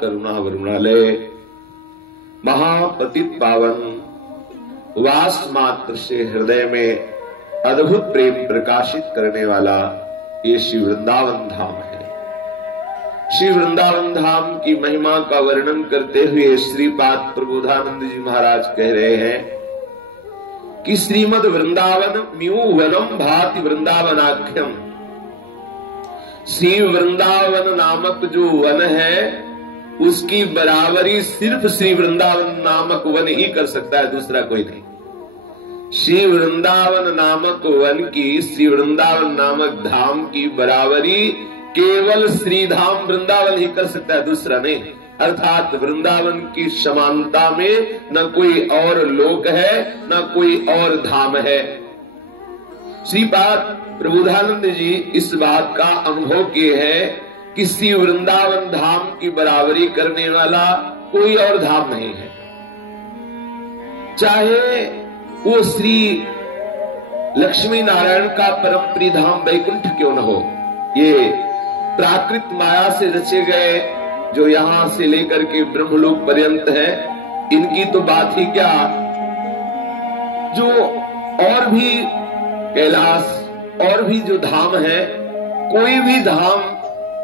करुणा वरुणालय, महापतित पावन, वास मात्र से हृदय में अद्भुत प्रेम प्रकाशित करने वाला ये श्री वृंदावन धाम है। श्री वृंदावन धाम की महिमा का वर्णन करते हुए श्रीपाद प्रबोधानंद जी महाराज कह रहे हैं कि श्रीमद वृंदावन म्यू वनम भाति वृंदावनाख्यम। श्री वृंदावन नामक जो वन है उसकी बराबरी सिर्फ श्री वृंदावन नामक वन ही कर सकता है, दूसरा कोई नहीं। श्री वृंदावन नामक वन की, श्री वृंदावन नामक धाम की बराबरी केवल श्री धाम वृंदावन ही कर सकता है, दूसरा नहीं। अर्थात वृंदावन की समानता में न कोई और लोक है न कोई और धाम है। श्रीपाद प्रबोधानंद जी इस बात का अनुभव किए हैं कि श्री वृंदावन धाम की बराबरी करने वाला कोई और धाम नहीं है। चाहे वो श्री लक्ष्मी नारायण का परम प्रिय धाम वैकुंठ क्यों न हो, ये प्राकृत माया से रचे गए जो यहां से लेकर के ब्रह्मलोक पर्यंत है, इनकी तो बात ही क्या। जो और भी कैलाश और भी जो धाम है, कोई भी धाम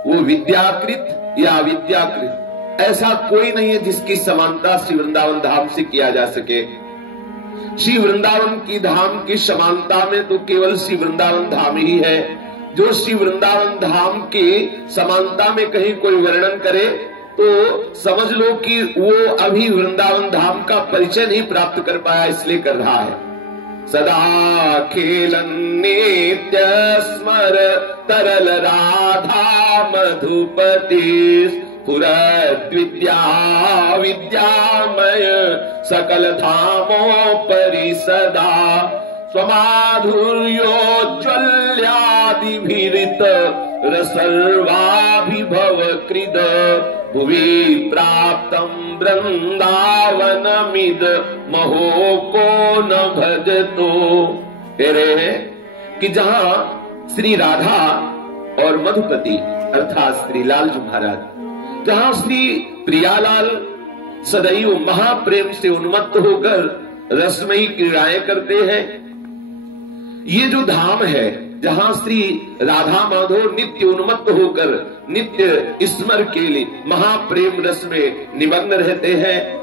वो विद्याकृत या अविद्याकृत, ऐसा कोई नहीं है जिसकी समानता श्री वृंदावन धाम से किया जा सके। श्री वृंदावन की धाम की समानता में तो केवल श्री वृंदावन धाम ही है। जो श्री वृंदावन धाम की समानता में कहीं कोई वर्णन करे तो समझ लो कि वो अभी वृंदावन धाम का परिचय नहीं प्राप्त कर पाया, इसलिए कर रहा है। सदा खेलन नित्य स्मर तरल राधा मधुपति पुरद्विद्या विद्यामय सकल धामों परि सदा स्वमाधुर्योज्ज्वल्यादिभिरित रसर्वाभिभव कृद भुवि प्राप्तम वृंदावनमिद महो को न भजतो। कह रहे हैं कि जहां श्री राधा और मधुपति अर्थात श्री लाल जी महाराज, जहां श्री प्रियालाल सदैव महाप्रेम से उन्मत्त होकर रसमयी क्रीड़ाएं करते हैं, ये जो धाम है जहां श्री राधा माधव नित्य उन्मत्त होकर नित्य स्मर के लिए महाप्रेम रस में निमग्न रहते हैं,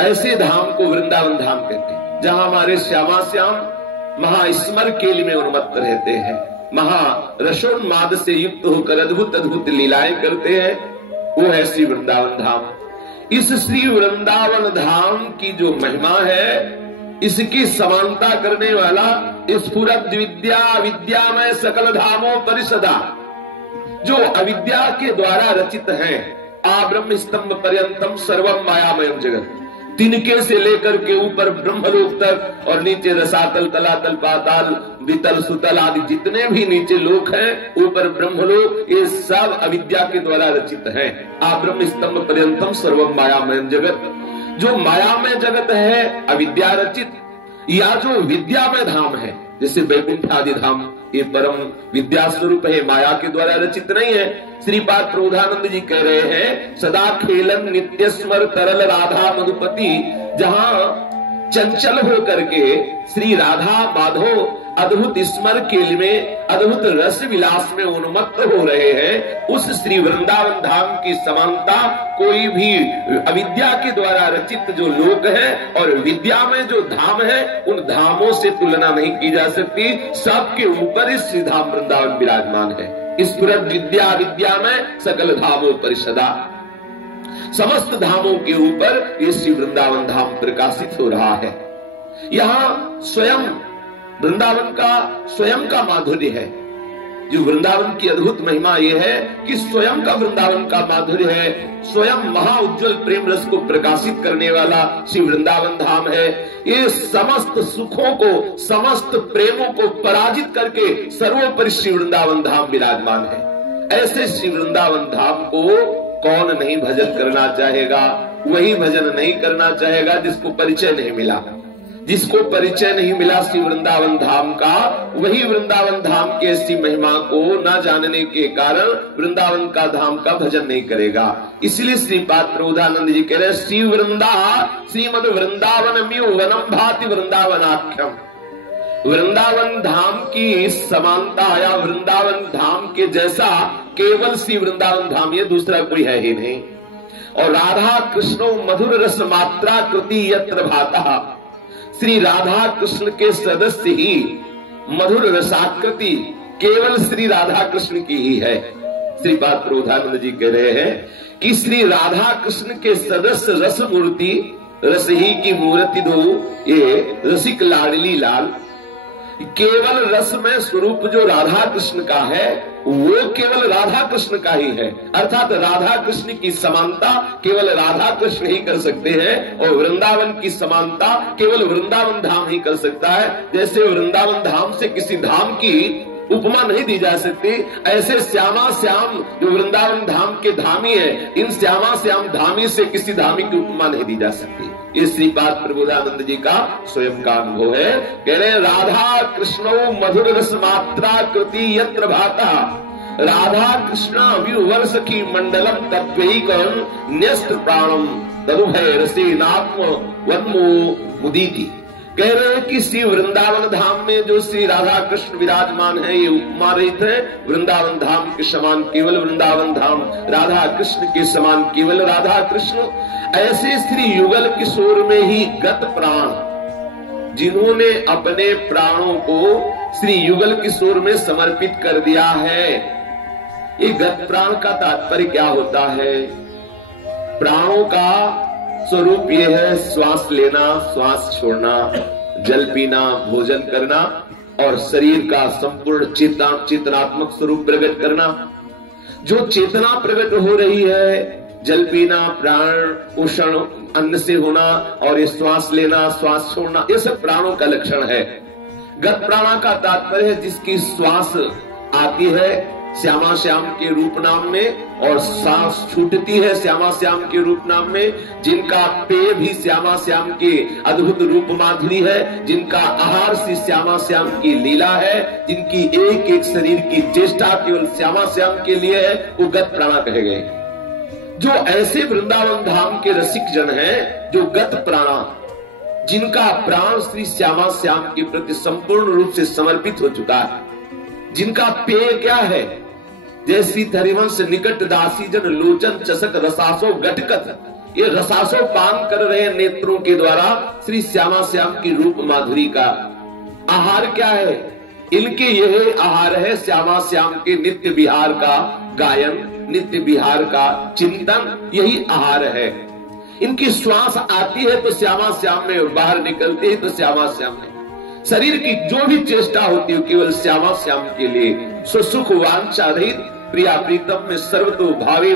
ऐसे धाम को वृंदावन धाम कहते हैं। जहां हमारे श्यामा श्याम महास्मर के लिए में उन्मत्त रहते हैं, महारसोन्माद से युक्त होकर अद्भुत अद्भुत लीलाएं करते हैं, वो है श्री वृंदावन धाम। इस श्री वृंदावन धाम की जो महिमा है, इसकी समानता करने वाला स्फुरद विद्या विद्यामय सकल धामों परिषदा, जो अविद्या के द्वारा रचित है, आ ब्रह्म स्तंभ पर्यंतम सर्वम मायामयम जगत, तिनके से लेकर के ऊपर ब्रह्मलोक तक और नीचे रसातल तलातल पाताल वितल सुतल आदि जितने भी नीचे लोक हैं, ऊपर ब्रह्मलोक, ये सब अविद्या के द्वारा रचित हैं। आ ब्रह्म स्तंभ पर्यंतम सर्वम मायामयम जगत, जो मायामय जगत है अविद्या रचित, या जो विद्यामय धाम है जैसे वैकुंठ आदि धाम, ये परम विद्या स्वरूप है, माया के द्वारा रचित नहीं है। श्रीपाद प्रबोधानंद जी कह रहे हैं सदा खेलन नित्य स्मर तरल राधा मधुपति, जहां चंचल होकर के श्री राधा माधव अद्भुत स्मर के लिए अद्भुत रस विलास में उन्मत्त हो रहे हैं, उस श्री वृंदावन धाम की समानता कोई भी अविद्या के द्वारा रचित जो लोक है और विद्या में जो धाम है, उन धामों से तुलना नहीं की जा सकती। सबके ऊपर इस श्री धाम वृंदावन विराजमान है। इस विद्या विद्या में सकल धामों परिषदा, समस्त धामों के ऊपर ये श्री वृंदावन धाम प्रकाशित हो रहा है। यहाँ स्वयं वृंदावन का स्वयं का माधुर्य है। जो वृंदावन की अद्भुत महिमा यह है कि स्वयं का वृंदावन का माधुर्य है, स्वयं महा प्रेम रस को प्रकाशित करने वाला श्री वृंदावन धाम है। ये समस्त सुखों को, समस्त प्रेमों को पराजित करके सर्वोपरि श्री वृंदावन धाम विराजमान है। ऐसे श्री वृंदावन धाम को कौन नहीं भजन करना चाहेगा? वही भजन नहीं करना चाहेगा जिसको परिचय नहीं मिला, जिसको परिचय नहीं मिला श्री वृंदावन धाम का, वही वृंदावन धाम की ऐसी महिमा को न जानने के कारण वृंदावन का धाम का भजन नहीं करेगा। इसलिए श्रीपाद प्रबोधानंद जी कह रहे श्रीमद वृंदावन म्यु वनम भाति वृंदावनाख्यम। वृंदावन धाम की समानता या वृंदावन धाम के जैसा केवल श्री वृंदावन धाम, ये दूसरा कोई है ही नहीं। और राधा कृष्णो मधुर रस मात्रा कृति यत्र भाता, श्री राधा कृष्ण के सदस्य ही मधुर रसाकृति केवल श्री राधा कृष्ण की ही है। श्रीपाद प्रबोधानंद जी कह रहे हैं कि श्री राधा कृष्ण के सदस्य रस मूर्ति, रस ही की मूर्ति दो, ये रसिक लाडली लाल, केवल रस में स्वरूप जो राधा कृष्ण का है वो केवल राधा कृष्ण का ही है। अर्थात राधा कृष्ण की समानता केवल राधा कृष्ण ही कर सकते हैं और वृंदावन की समानता केवल वृंदावन धाम ही कर सकता है। जैसे वृंदावन धाम से किसी धाम की उपमा नहीं दी जा सकती, ऐसे श्यामा श्याम जो वृंदावन धाम के धामी है, इन श्यामा श्याम धामी से किसी धामी की उपमा नहीं दी जा सकती। ये श्रीपाद प्रबोधानंद जी का स्वयं का अनुभव है। कह रहे राधा कृष्णो मधुर रस मात्रा कृति यत्र भाता, राधा कृष्णा विवर सखी मंडलम तत्वैकं न्यस्त प्राणम तदुभय रसेनात्म वन्मो मुदीति। कह रहे हैं कि श्री वृंदावन धाम में जो श्री राधा कृष्ण विराजमान है, ये उपमा रहित है। वृंदावन धाम के समान केवल वृंदावन धाम, राधा कृष्ण के समान केवल राधा कृष्ण। ऐसे श्री युगल किशोर में ही गत प्राण, जिन्होंने अपने प्राणों को श्री युगल किशोर में समर्पित कर दिया है। ये गत प्राण का तात्पर्य क्या होता है? प्राणों का स्वरूप ये है श्वास लेना, श्वास छोड़ना, जल पीना, भोजन करना और शरीर का संपूर्ण चेतनात्मक स्वरूप प्रकट करना। जो चेतना प्रकट हो रही है, जल पीना, प्राण पोषण अन्न से होना और ये श्वास लेना, श्वास छोड़ना, ये सब प्राणों का लक्षण है। गत प्राणा का तात्पर्य है जिसकी श्वास आती है श्यामा श्याम के रूप नाम में और सांस छूटती है श्यामा श्याम के रूप नाम में, जिनका पेय भी श्यामा श्याम के अद्भुत रूप माधुरी है, जिनका आहार श्री श्यामा श्याम की लीला है, जिनकी एक एक शरीर की चेष्टा केवल श्यामा श्याम के लिए है, वो गत प्राणा कहे गए। जो ऐसे वृंदावन धाम के रसिक जन हैं, जो गत प्राणा, जिनका प्राण श्री श्यामा श्याम के प्रति संपूर्ण रूप से समर्पित हो चुका है, जिनका पेय क्या है? जैसी हरिवंश निकट दासी जन लोचन चषक रसासो गटकत, ये रसासो पान कर रहे नेत्रों के द्वारा श्री श्यामा श्याम की रूप माधुरी का आहार क्या है? इनके यह आहार है श्यामा श्याम के नित्य विहार का गायन, नित्य विहार का चिंतन, यही आहार है। इनकी श्वास आती है तो श्यामा श्याम में और बाहर निकलती है तो श्यामा श्याम में। शरीर की जो भी चेष्टा होती है केवल श्यामा श्याम के लिए। सुख वांछा रहित प्रिया प्रीतम में सर्वतो भावी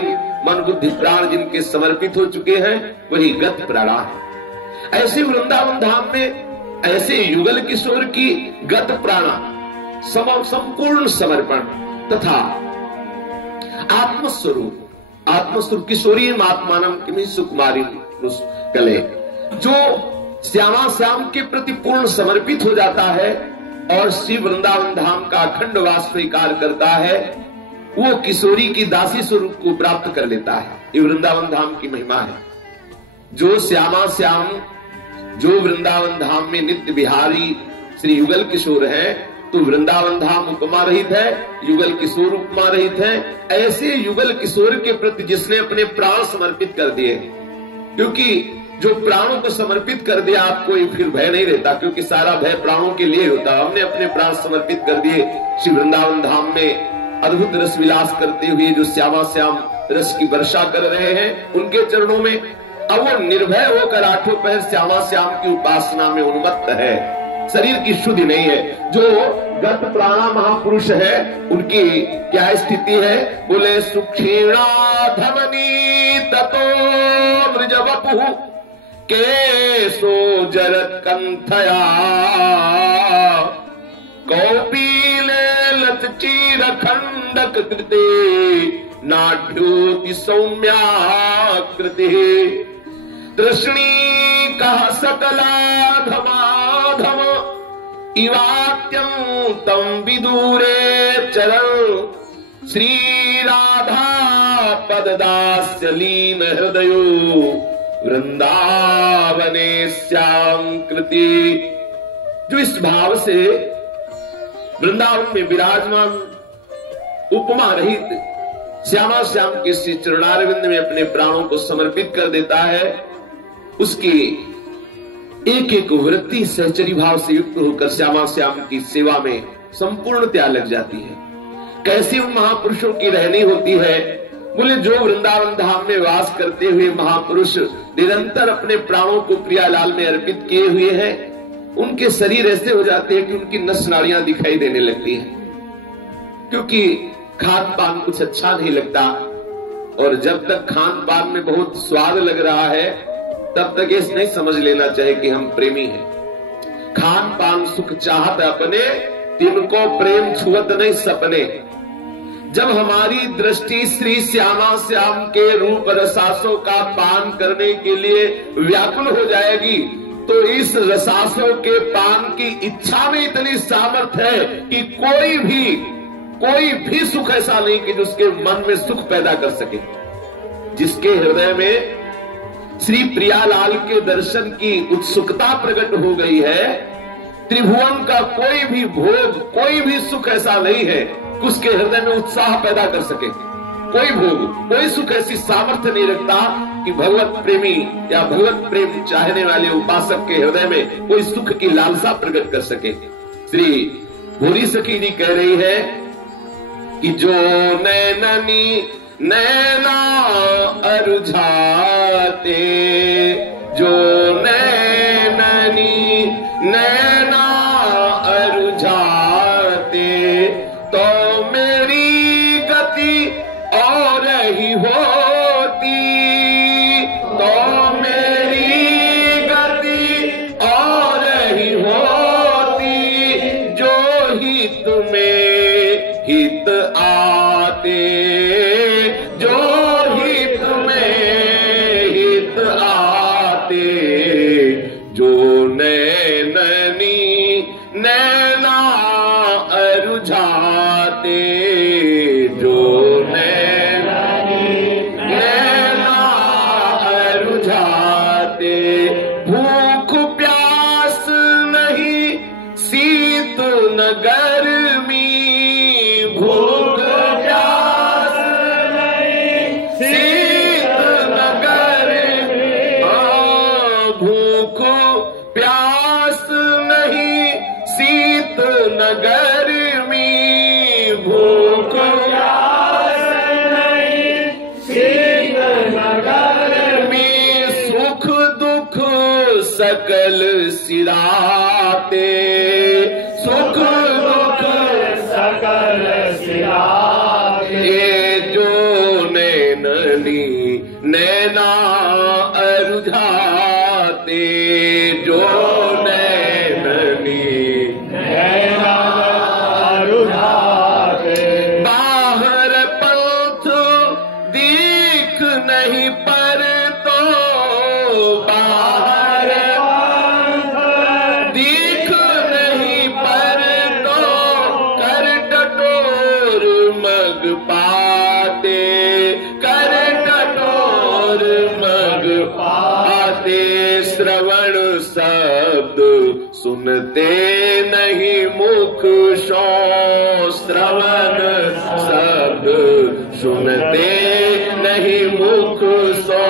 मन बुद्धि प्राण जिनके समर्पित हो चुके हैं, वही गत प्राणा है। ऐसे वृंदावन धाम में ऐसे युगल किशोर की गत प्राणा संपूर्ण समर्पण तथा आत्मस्वरूप किशोरी आत्मानम किमी सुकुमारी कले, जो श्यामा श्याम के प्रति पूर्ण समर्पित हो जाता है और श्री वृंदावन धाम का अखंड वास स्वीकार करता है, वो किशोरी की दासी स्वरूप को प्राप्त कर लेता है। ये वृंदावन धाम की महिमा है। जो श्यामा श्याम, जो वृंदावन धाम में नित्य बिहारी श्री युगल किशोर है, तो वृंदावन धाम उपमा रहित है, युगल किशोर उपमा रहित है। ऐसे युगल किशोर के प्रति जिसने अपने प्राण समर्पित कर दिए, क्योंकि जो प्राणों को समर्पित कर दिया आपको फिर भय नहीं रहता, क्योंकि सारा भय प्राणों के लिए होता। हमने अपने प्राण समर्पित कर दिए श्री वृंदावन धाम में अद्भुत रस विलास करते हुए जो श्यामा श्याम रस की वर्षा कर रहे हैं उनके चरणों में, अब वो निर्भय होकर आठों पहर श्यामा श्याम की उपासना में उन्मत्त है। शरीर की शुद्धि नहीं है। जो गत प्राणा महापुरुष है उनकी क्या स्थिति है? बोले सुक्षीणा धमनी ततो मृज वपु केसो जरत कंथया कौपीले लत चीर खंडक कृते नाढ्योति सौम्याकृति तृष्णी कह सकला धमा इवाक्यं तम विदूरे चरण श्री राधा पददास्य लीन हृदयो वृंदावने श्याम कृति। जो इस भाव से वृंदावन में विराजमान उपमा रहित श्यामा श्याम के श्री चरणारविंद में अपने प्राणों को समर्पित कर देता है, उसकी एक एक वृत्ति सहचरी भाव से युक्त होकर श्यामा श्याम की सेवा में संपूर्णतया लग जाती है। कैसी उन महापुरुषों की रहनी होती है? बोले जो वृंदावन धाम में वास करते हुए महापुरुष निरंतर अपने प्राणों को प्रियालाल में अर्पित किए हुए हैं, उनके शरीर ऐसे हो जाते हैं कि उनकी नस नाड़ियां दिखाई देने लगती हैं, क्योंकि खान पान कुछ अच्छा नहीं लगता। और जब तक खान पान में बहुत स्वाद लग रहा है तब तक ये नहीं समझ लेना चाहिए कि हम प्रेमी हैं। खान पान सुख चाहत अपने, तिनको प्रेम छुअत नहीं सपने। जब हमारी दृष्टि श्री श्यामा श्याम के रूप रसासों का पान करने के लिए व्याकुल हो जाएगी, तो इस रसासों के पान की इच्छा में इतनी सामर्थ्य है कि कोई भी सुख ऐसा नहीं कि जो उसके मन में सुख पैदा कर सके। जिसके हृदय में श्री प्रियालाल के दर्शन की उत्सुकता प्रकट हो गई है, त्रिभुवन का कोई भी भोग, कोई भी सुख ऐसा नहीं है कि उसके हृदय में उत्साह पैदा कर सके। कोई भोग, कोई सुख ऐसी सामर्थ्य नहीं रखता कि भगवत प्रेमी या भगवत प्रेम चाहने वाले उपासक के हृदय में कोई सुख की लालसा प्रकट कर सके। श्री भूरी सखी जी कह रही है कि जो नैना अरुझाते, जो नैना अरुझाते, तो मेरी गति और ही होती, तो मेरी गति और ही होती, जो हित में हित आते, जो हित में हित आते, जो नैना अरुझाते, जो नैना अरुझाते, भूख प्यास नहीं शीत न गर्मी, भूख प्यास नहीं शीत न गर्मी, भूख प्यास नहीं शीत न गर्मी, भूख प्यास नहीं शीत न गर्मी, सुख दुख सकल सिराते, सुख दुख सकल सिराते, जो नैना अरुझाते, जो नैना अरुझाते, बाहर पंथ दीख नहीं पर तो, बाहर पंथ दीख नहीं पर तो, कर टटोर मग पाते, कर टटोर मग पाते, श्रवण शब्द सुनते नहीं मुख सो, श्रवण शब्द सुनते नहीं मुख सो,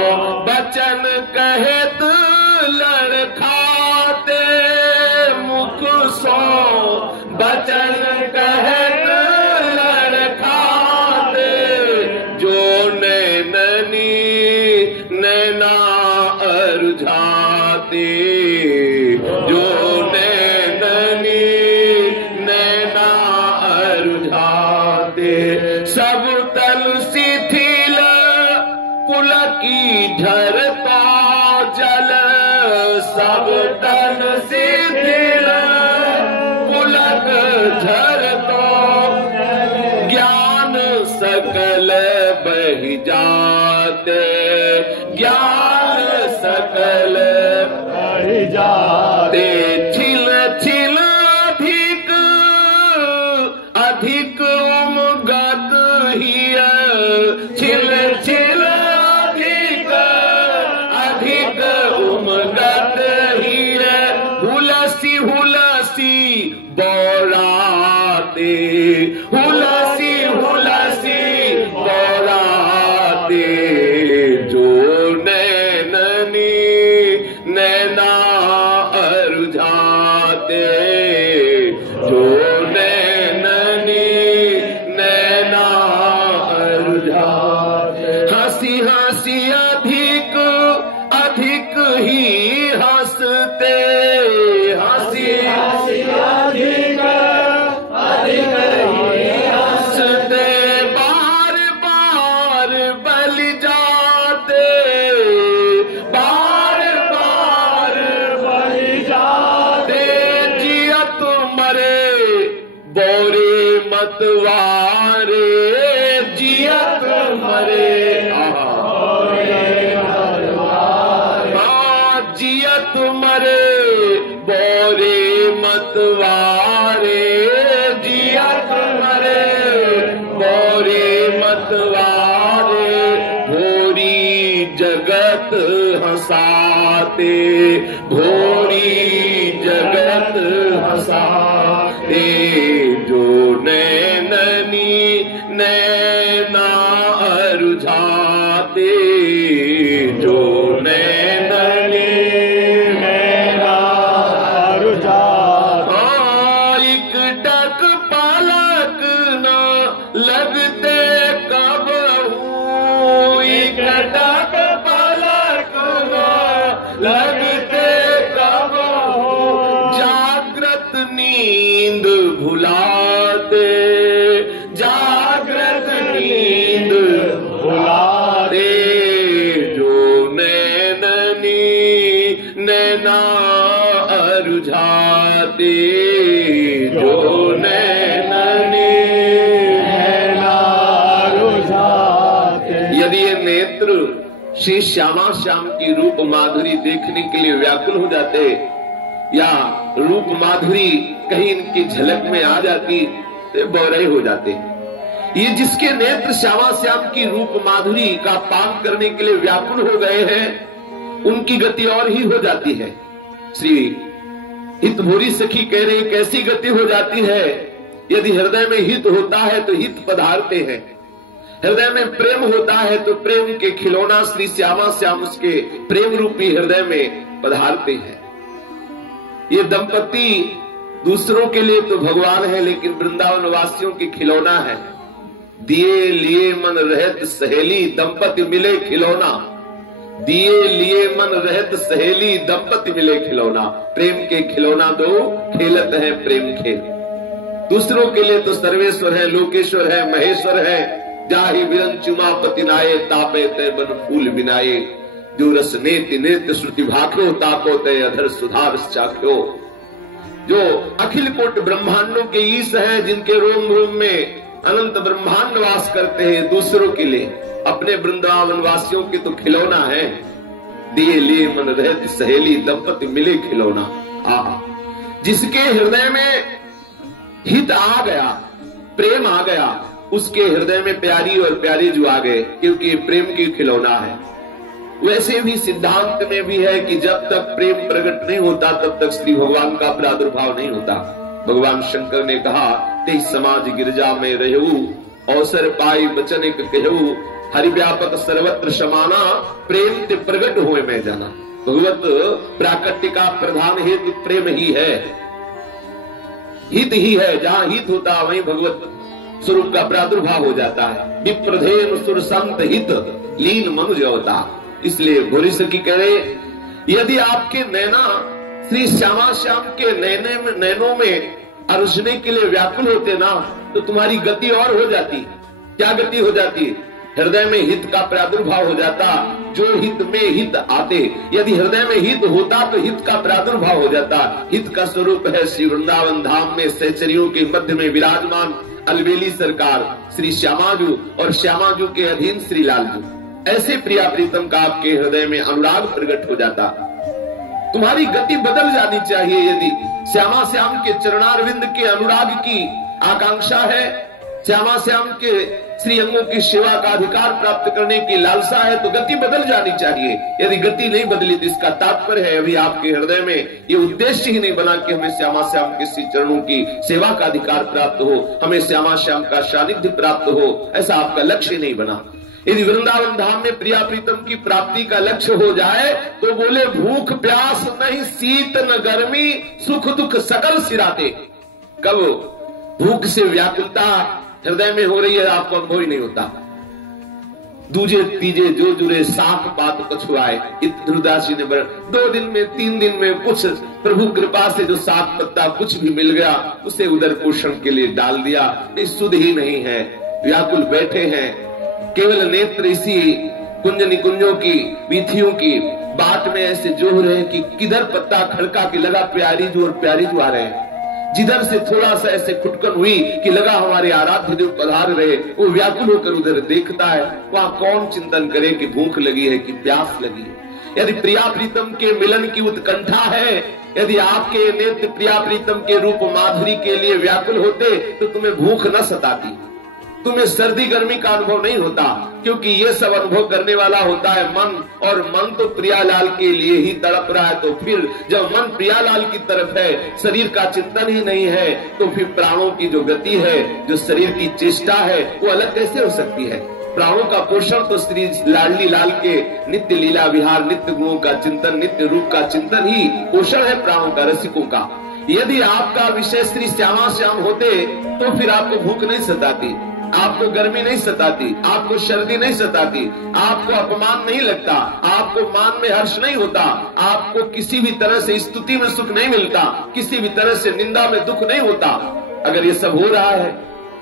बचन कहत लड़खाते मुख सो, बचन कहत लड़खाते, जो नैना अरुझाते, जो नैना अरुझाते, सब तल शिथिल पुलकी झरता जल, सब तल शिथिल पुलक झरता, ज्ञान सकल बहि जाते, ज्ञान सकल बहि जाते, छिल छिल बौराते, हुलसी हुलसी बौराते, जो नैननी नैना अरुझाते, जो नैननी नैना अरुझाते। हंसी हंसी अधिक अधिक ही हंसते, हंसी हंसी अधिक अधिक ही हंसते, बार बार बल जाते, बार बार बल जाते, जियत मरे बोरे मतवारे, जियत मरे जियत मरे बोरे मतवारे, जियत मरे बोरे मतवारे, भोरी जगत हंसाते, भोरी जगत हंसाते, जो नैननी नैना अरुझाते, जो नैननी नैना अरुझाते। एक टक पलक न लगते कबहू, एक टक पलक न लगते कबहू, जागृत नींद भुलाते, जागृत नींद भुलाते, जो नैननी नैना अरुझाते, जो नैननी नैना अरुझाते। यदि ये नेत्र श्री श्यामा श्याम की रूप माधुरी देखने के लिए व्याकुल हो जाते, या रूप माधुरी कहीं इनकी झलक में आ जाती तो बौरे हो जाते। ये जिसके नेत्र श्यामा श्याम की रूप माधुरी का पान करने के लिए व्याकुल हो गए हैं, उनकी गति और ही हो जाती है। श्री हितभोरी सखी कह रही, कैसी गति हो जाती है? यदि हृदय में हित होता है तो हित पधारते हैं, हृदय में प्रेम होता है तो प्रेम के खिलौना श्री श्यामा श्याम उसके प्रेम रूपी हृदय में पधारते हैं। ये दंपति दूसरों के लिए तो भगवान है, लेकिन वृंदावन वासियों की खिलौना है। दिए लिए मन रहत सहेली, दंपति मिले खिलौना, दिए लिए मन रहत सहेली, दंपति मिले खिलौना। प्रेम के खिलौना दो खेलत है प्रेम खेल। दूसरों के लिए तो सर्वेश्वर है, लोकेश्वर है, महेश्वर है। जाहि बिरन चुमा पति नाये, तापे तय बन फूल बिनाये। जो रस नेति नेत्र श्रुति भाख्यो, ताको तय अधर सुधार चाख्यो। जो अखिल कोट ब्रह्मांडों के ईश हैं, जिनके रोम रोम में अनंत ब्रह्मांड वास करते हैं, दूसरों के लिए, अपने वृंदावन वासियों के तो खिलौना है। दिए लिए मन रहत सहेली, दंपति मिले खिलौना। जिसके हृदय में हित आ गया, प्रेम आ गया, उसके हृदय में प्यारी और प्यारी जो आ गए, क्योंकि प्रेम की खिलौना है। वैसे भी सिद्धांत में भी है कि जब तक प्रेम प्रकट नहीं होता तब तक श्री भगवान का प्रादुर्भाव नहीं होता। भगवान शंकर ने कहा, ते समाज गिरजा में रहू, अवसर पाई बचन एक कहू, हरि व्यापक सर्वत्र समाना, प्रेम ते प्रकट हुए में जाना। भगवत प्राकट्य का प्रधान हेतु प्रेम ही है, हित ही है। जहां हित होता वहीं भगवत स्वरूप का प्रादुर्भाव हो जाता है। विप्रधेन सुर संत हित, लीन मनुज अवतार। इसलिए भोरी सखी कह रहे, यदि आपके नैना श्री श्यामा श्याम के नैनों में अर्जने के लिए व्याकुल होते ना, तो तुम्हारी गति और हो जाती। क्या गति हो जाती? हृदय में हित का प्रादुर्भाव हो जाता। जो हित में हित आते, यदि हृदय में हित होता तो हित का प्रादुर्भाव हो जाता। हित का स्वरूप है श्री वृंदावन धाम में सहचरियों के मध्य में विराजमान अलबेली सरकार श्री श्यामाजू, और श्यामाजू के अधीन श्री लालजू। ऐसे प्रिया प्रीतम का आपके हृदय में अनुराग प्रकट हो जाता। तुम्हारी गति बदल जानी चाहिए। यदि श्यामा श्याम के चरणारविंद के अनुराग की आकांक्षा है श्यामा श्याम के श्री अंगों की सेवा का अधिकार प्राप्त करने की लालसा है तो गति बदल जानी चाहिए। यदि गति नहीं बदली तो इसका तात्पर्य है अभी आपके हृदय में ये उद्देश्य ही नहीं बना कि हमें श्यामा श्याम के श्री चरणों की सेवा का अधिकार प्राप्त हो, हमें श्यामा श्याम का सानिध्य प्राप्त हो, ऐसा आपका लक्ष्य नहीं बना। यदि वृंदावन धाम में प्रिया प्रीतम की प्राप्ति का लक्ष्य हो जाए तो बोले भूख प्यास नहीं, शीत न गर्मी, सुख दुख सकल सिराते। कब भूख से व्याकुलता हृदय में हो रही है आपको अनुभव ही नहीं होता। दूजे तीजे जो जुड़े साख पात कछुआए, ध्रुवदास जी ने 2 दिन में 3 दिन में कुछ प्रभु कृपा से जो साख पत्ता कुछ भी मिल गया उसे उदर पोषण के लिए डाल दिया। ये सुध ही नहीं है, व्याकुल बैठे हैं, केवल नेत्र इसी कुंज निकुंजों की वीथियों की बाट में ऐसे जोह रहे कि किधर पत्ता खड़का कि लगा प्यारी जो और प्यारी जो आ रहे हैं, जिधर से थोड़ा सा ऐसे खुटकन हुई कि लगा हमारे आराध्य देव पधार रहे, वो व्याकुल होकर उधर देखता है। वहां कौन चिंतन करे कि भूख लगी है कि प्यास लगी है। यदि प्रिया प्रीतम के मिलन की उत्कंठा है, यदि आपके नेत्र प्रिया प्रीतम के रूप माधुरी के लिए व्याकुल होते तो तुम्हें भूख न सताती, तुम्हें सर्दी गर्मी का अनुभव नहीं होता, क्योंकि ये सब अनुभव करने वाला होता है मन, और मन तो प्रियालाल के लिए ही तड़प रहा है। तो फिर जब मन प्रियालाल की तरफ है, शरीर का चिंतन ही नहीं है, तो फिर प्राणों की जो गति है, जो शरीर की चेष्टा है, वो अलग कैसे हो सकती है। प्राणों का पोषण तो श्री लाडली लाल के नित्य लीला विहार, नित्य गुणों का चिंतन, नित्य रूप का चिंतन ही पोषण है प्राणों का, रसिकों का। यदि आपका विषय श्री श्यामा श्याम होते तो फिर आपको भूख नहीं सताती, आपको गर्मी नहीं सताती, आपको सर्दी नहीं सताती, आपको अपमान नहीं लगता, आपको मान में हर्ष नहीं होता, आपको किसी भी तरह से स्तुति में सुख नहीं मिलता, किसी भी तरह से निंदा में दुख नहीं होता। अगर ये सब हो रहा है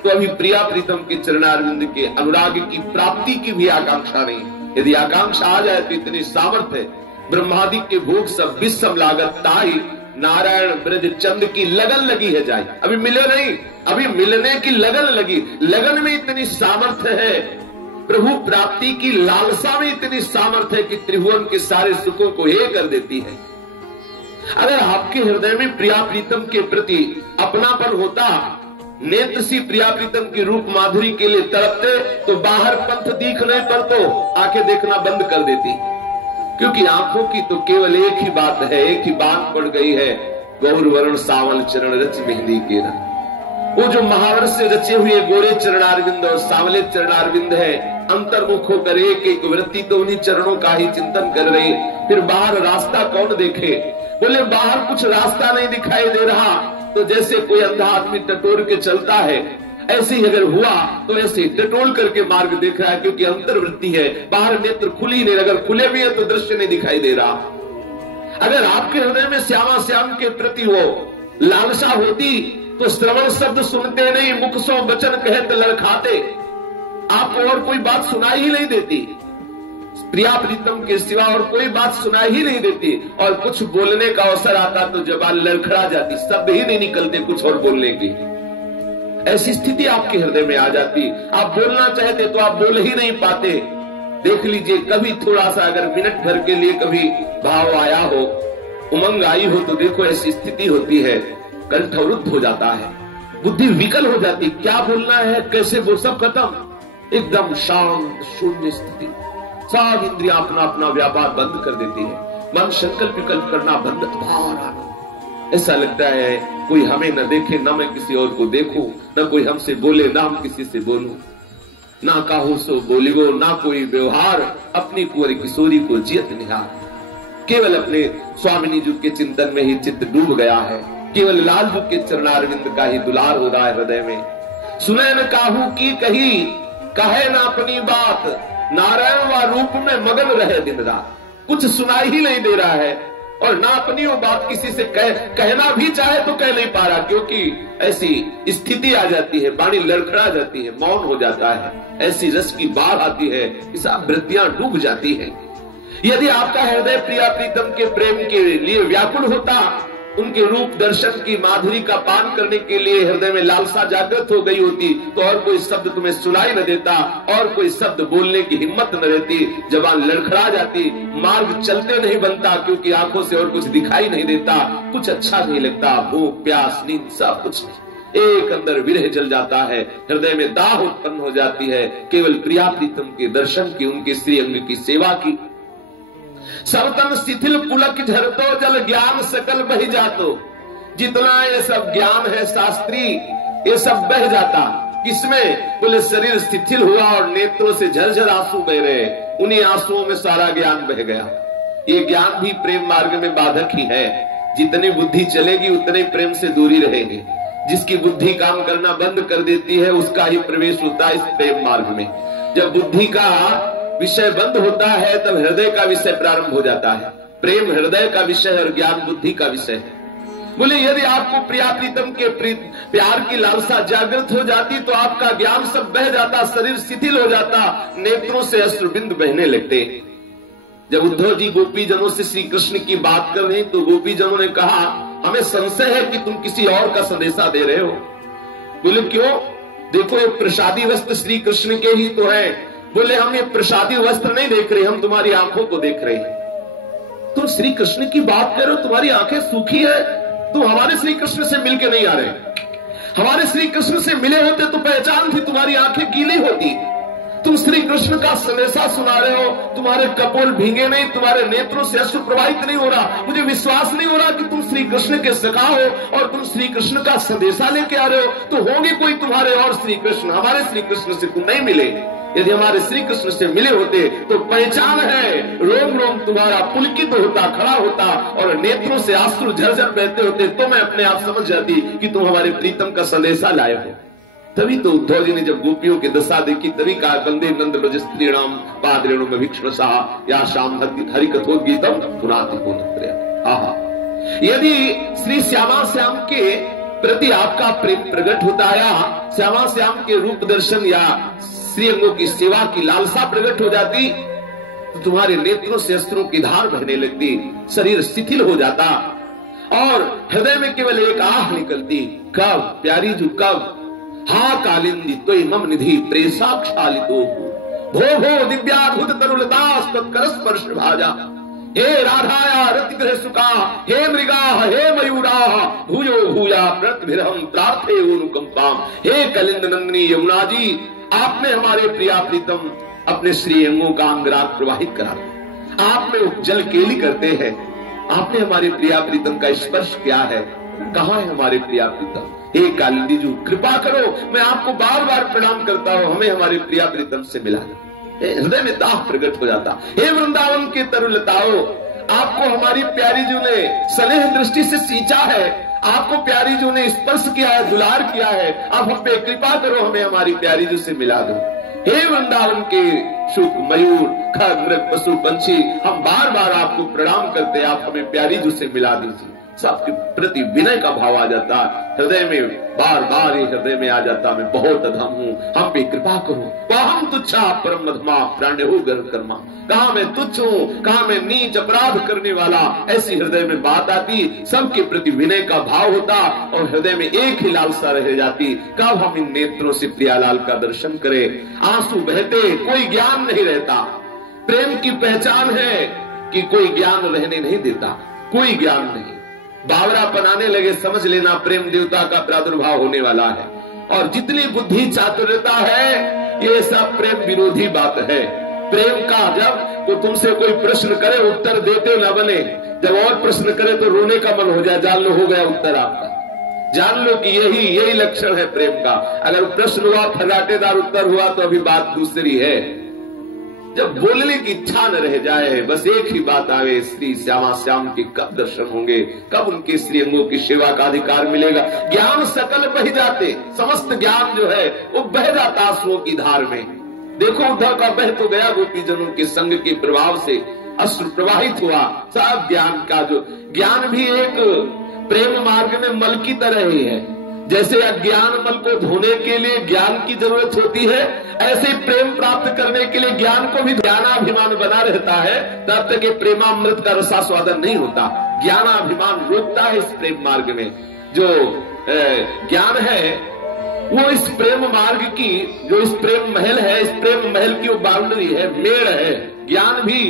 तो अभी प्रिया प्रीतम के चरणारविंद के अनुराग की प्राप्ति की भी आकांक्षा नहीं। यदि आकांक्षा आ जाए तो इतनी सामर्थ्य, ब्रह्मादि के भोग सब विषम लागत ताई, नारायण ब्रज चंद की लगन लगी है जाए। अभी मिले नहीं, अभी मिलने की लगन लगी, लगन में इतनी सामर्थ्य है, प्रभु प्राप्ति की लालसा में इतनी सामर्थ्य है कि त्रिभुवन के सारे सुखों को हे कर देती है। अगर आपके हृदय में प्रिया प्रीतम के प्रति अपनापन होता, नेत्र सी प्रिया प्रीतम की रूप माधुरी के लिए तड़पते, तो बाहर पंथ दिखने पर तो आंखें देखना बंद कर देती, क्योंकि आंखों की तो केवल एक ही बात है, एक ही बात पड़ गई है, गौर वरण सावल चरण रच मेहंदी के रंग। वो जो महावर्ष से रचे हुए गोरे चरणारविंद और सावले चरणारविंद है, अंतर्मुख होकर एक एक वृत्ति तो उन्हीं चरणों का ही चिंतन कर रही। फिर बाहर रास्ता कौन देखे, बोले बाहर कुछ रास्ता नहीं दिखाई दे रहा, तो जैसे कोई अंधा आदमी टटोर के चलता है, ऐसे ही अगर हुआ तो ऐसे टटोल करके मार्ग देख रहा है, क्योंकि अंतर्वृत्ति है, बाहर नेत्र खुली नहीं, अगर खुले भी है तो दृश्य नहीं दिखाई दे रहा। अगर आपके हृदय में श्यामा श्याम के प्रति वो लालसा होती तो श्रवण शब्द सुनते नहीं, मुख सो वचन कहत लड़खाते, आपको और कोई बात सुनाई ही नहीं देती, प्रिया प्रीतम के सिवा और कोई बात सुनाई ही नहीं देती, और कुछ बोलने का अवसर आता तो जबान लड़खड़ा जाती, शब्द ही नहीं निकलते कुछ और बोलने की। ऐसी स्थिति आपके हृदय में आ जाती, आप बोलना चाहते तो आप बोल ही नहीं पाते। देख लीजिए, कभी थोड़ा सा अगर मिनट भर के लिए कभी भाव आया हो, उमंग आई हो, तो देखो ऐसी स्थिति होती है, कंठ अवरुद्ध हो जाता है, बुद्धि विकल हो जाती, क्या बोलना है, कैसे बोल, सब खत्म, एकदम शांत शून्य स्थिति, सब इंद्रियां अपना अपना व्यापार बंद कर देती है, मन संकल्प विकल्प करना बंद, ऐसा लगता है कोई हमें न देखे, न मैं किसी और को देखूं, न कोई हमसे बोले, न हम किसी से बोलूं, ना काहू सो बोलिगो, ना कोई व्यवहार, अपनी कुंवरी किशोरी को जियत निहार। केवल अपने स्वामिनी जी के चिंतन में ही चित्त डूब गया है, केवल लाल जी के चरणारविंद का ही दुलार हो रहा है हृदय में। सुने न काहू की कही, कहे ना अपनी बात, नारायण व रूप में मगन रहे दिन रात। कुछ सुनाई ही नहीं दे रहा है, और ना अपनी वो बात किसी से कहना भी चाहे तो कह नहीं पा रहा, क्योंकि ऐसी स्थिति आ जाती है, वाणी लड़खड़ा जाती है, मौन हो जाता है, ऐसी रस की बाढ़ आती है, सब वृत्तियां डूब जाती है। यदि आपका हृदय प्रिया प्रीतम के प्रेम के लिए व्याकुल होता, उनके रूप दर्शन की माधुरी का पान करने के लिए हृदय में लालसा जागृत हो गई होती, तो और कोई शब्द तुम्हें सुनाई न देता, और कोई शब्द बोलने की हिम्मत न रहती, जबान लड़खड़ा जाती, मार्ग चलते नहीं बनता, क्योंकि आंखों से और कुछ दिखाई नहीं देता, कुछ अच्छा नहीं लगता, भूख प्यास नींद सब कुछ नहीं। एक अंदर विरह जल जाता है, हृदय में दाह उत्पन्न हो जाती है केवल प्रिया प्रीतम के दर्शन की, उनके श्री अंग की सेवा की। सबतन शिथिल पुलक झरतो जल ज्ञान सकल बह जातो। जितना ये सब ज्ञान है शास्त्री, ये सब बह जाता किसमें? बोले शरीर शिथिल हुआ और नेत्रों से झरझर आंसू बह रहे, उन्हीं आंसुओं में सारा ज्ञान बह गया। ये ज्ञान भी प्रेम मार्ग में बाधक ही है। जितनी बुद्धि चलेगी उतने प्रेम से दूरी रहेगी। जिसकी बुद्धि काम करना बंद कर देती है उसका ही प्रवेश होता है इस प्रेम मार्ग में। जब बुद्धि का विषय बंद होता है तब हृदय का विषय प्रारंभ हो जाता है। प्रेम हृदय का विषय और ज्ञान बुद्धि का विषय है। बोले यदि आपको प्रिया प्रीतम के प्यार की लालसा जागृत हो जाती तो आपका ज्ञान सब बह जाता, शरीर शिथिल हो जाता, नेत्रों से अश्रुबिंद बहने लगते। जब उद्धव जी गोपी जनों से श्री कृष्ण की बात कर रहे तो गोपी जनों ने कहा हमें संशय है कि तुम किसी और का संदेशा दे रहे हो। बोले क्यों? देखो ये प्रसादी वस्त्र श्री कृष्ण के ही तो है। बोले हम ये प्रसादी वस्त्र नहीं देख रहे, हम तुम्हारी आंखों को देख रहे हैं। तुम श्री कृष्ण की बात कर रहे हो, तुम्हारी आंखें सूखी है, तुम हमारे श्री कृष्ण से मिलके नहीं आ रहे। हमारे श्री कृष्ण से मिले होते तो पहचान थी, तुम्हारी आंखें गीली होती। तुम श्री कृष्ण का संदेशा सुना रहे हो, तुम्हारे कपोल भीगे नहीं, तुम्हारे नेत्रों से अश्रु प्रवाहित नहीं हो रहा। मुझे विश्वास नहीं हो रहा कि तुम श्री कृष्ण के सखा हो और तुम श्री कृष्ण का संदेशा लेके आ रहे हो। तो होंगे कोई तुम्हारे और श्री कृष्ण, हमारे श्री कृष्ण से तुम नहीं मिले। यदि हमारे श्री कृष्ण से मिले होते तो पहचान है, रोम रोम तुम्हारा पुलकित होता, खड़ा होता और नेत्रों से आंसू झरझर बहते होते, तो मैं अपने आप समझ जाती कि तुम हमारे प्रीतम का संदेशा लाए हो। तभी तो उद्धव जी ने जब गोपियों की दशा देखी तभी कहा वंदे नंद ब्रज स्त्रीणाम पादरेणु में भिक्षुषा या शाम हरिकथोद्गीतम पुनाति पुनः। आहा, यदि श्री श्यामा श्याम के प्रति आपका प्रेम प्रकट होता या श्यामा श्याम के रूप दर्शन या श्री अंगों की सेवा की लालसा प्रकट हो जाती तो तुम्हारे नेत्रों से अश्रुओं की धार बहने लगती, शरीर शिथिल हो जाता और हृदय में केवल एक आह निकलती, कब प्यारी जो कब हा कालिंदी त्वयि मम निधि प्रेसाक्षालितो भो भो दिव्याद्भुत तरुलदास तत्कर स्पर्श भाजा। हे राधाया रतिग्रह सुखा, हे मृगा, हे मयूरा, भूयो भूया प्रतिभिरहम प्रार्थे अनुकंपाम। हे कलिंद नंदिनी यमुना जी, आपने हमारे प्रिया प्रीतम अपने श्री अंगों का अंगराग प्रवाहित करा, आप में जल केली करते हैं। आपने हमारे प्रिया प्रीतम का स्पर्श किया है, कहाँ है हमारे प्रिया प्रीतम? हे कालिंदी जी कृपा करो, मैं आपको बार बार प्रणाम करता हूँ, हमें हमारे प्रिया प्रीतम से मिला। हृदय में दाह प्रकट हो जाता। हे वृंदावन के तरुलताओ, आपको हमारी प्यारी जी ने स्नेह दृष्टि से सींचा है, आपको प्यारी जी ने स्पर्श किया है, दुलार किया है, आप हम पे कृपा करो, हमें हमारी प्यारी जी से मिला दो। हे वृंदावन के शुक मयूर खग मृग पशु पंछी, हम बार बार आपको प्रणाम करते, आप हमें प्यारी जी से मिला दीजिए। सबके प्रति विनय का भाव आ जाता, हृदय में बार बार ये हृदय में आ जाता, मैं बहुत अधम हूँ, हम पे कृपा करो। हम तुच्छा परम मधमा प्राण्य हो गर्व कर्मा, कहा मैं तुच्छ हूँ, कहा मैं नीच अपराध करने वाला, ऐसी हृदय में बात आती, सबके प्रति विनय का भाव होता और हृदय में एक ही लालसा रह जाती, कब हम इन नेत्रों से प्रियालाल का दर्शन करें। आंसू बहते, कोई ज्ञान नहीं रहता। प्रेम की पहचान है कि कोई ज्ञान रहने नहीं देता, कोई ज्ञान नहीं। बावरा बनाने लगे, समझ लेना प्रेम देवता का प्रादुर्भाव होने वाला है। और जितनी बुद्धि चातुर्यता है ये सब प्रेम विरोधी बात है। प्रेम का जब तो तुमसे कोई प्रश्न करे उत्तर देते न बने, जब और प्रश्न करे तो रोने का मन हो जाए, जान लो हो गया उत्तर आपका, जान लो कि यही लक्षण है प्रेम का। अगर प्रश्न हुआ फराटेदार उत्तर हुआ तो अभी बात दूसरी है। जब बोलने की इच्छा न रह जाए, बस एक ही बात आवे, श्री श्यामा श्याम के कब दर्शन होंगे, कब उनके श्री अंगों की सेवा का अधिकार मिलेगा। ज्ञान सकल बह जाते, समस्त ज्ञान जो है वो बह जाता आंसुओं की धार में। देखो उद्धव का बह तो गया, गोपीजनों के संग के प्रभाव से अश्रु प्रवाहित हुआ। सब ज्ञान का जो ज्ञान भी एक प्रेम मार्ग में मल की तरह ही है। जैसे अज्ञान मल को धोने के लिए ज्ञान की जरूरत होती है, ऐसे प्रेम प्राप्त करने के लिए ज्ञान को भी ज्ञानाभिमान बना रहता है, तब तक ये प्रेमामृत का रसास्वादन नहीं होता। ज्ञानाभिमान रोकता है इस प्रेम मार्ग में। जो ज्ञान है वो इस प्रेम मार्ग की, जो इस प्रेम महल है, इस प्रेम महल की वो बाउंड्री है, मेड़ है। ज्ञान भी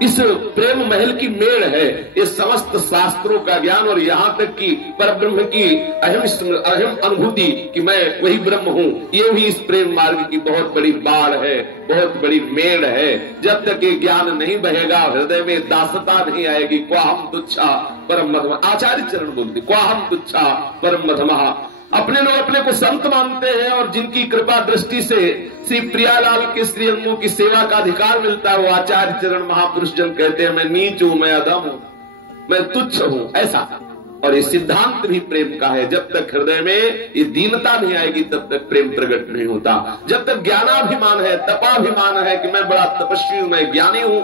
इस प्रेम महल की मेड़ है ये समस्त शास्त्रों का ज्ञान, और यहां तक कि परब्रह्म की अहम अनुभूति कि मैं वही ब्रह्म हूं, ये भी इस प्रेम मार्ग की बहुत बड़ी बाढ़ है, बहुत बड़ी मेड़ है। जब तक ये ज्ञान नहीं बहेगा, हृदय में दासता नहीं आएगी। क्वाहम तुच्छा परम मधमा, आचार्य चरण बोलते क्वाहम तुच्छा परम मधमा। अपने लोग अपने को संत मानते हैं, और जिनकी कृपा दृष्टि से श्री प्रियालाल के श्री अंगों की सेवा का अधिकार मिलता है, वो आचार्य चरण महापुरुष जन कहते हैं मैं नीच हूं, मैं अधम हूं, मैं तुच्छ हूं, ऐसा। और ये सिद्धांत भी प्रेम का है। जब तक हृदय में ये दीनता नहीं आएगी तब तक प्रेम प्रकट नहीं होता। जब तक ज्ञानाभिमान है, तपाभिमान है कि मैं बड़ा तपस्वी हूं, मैं ज्ञानी हूं,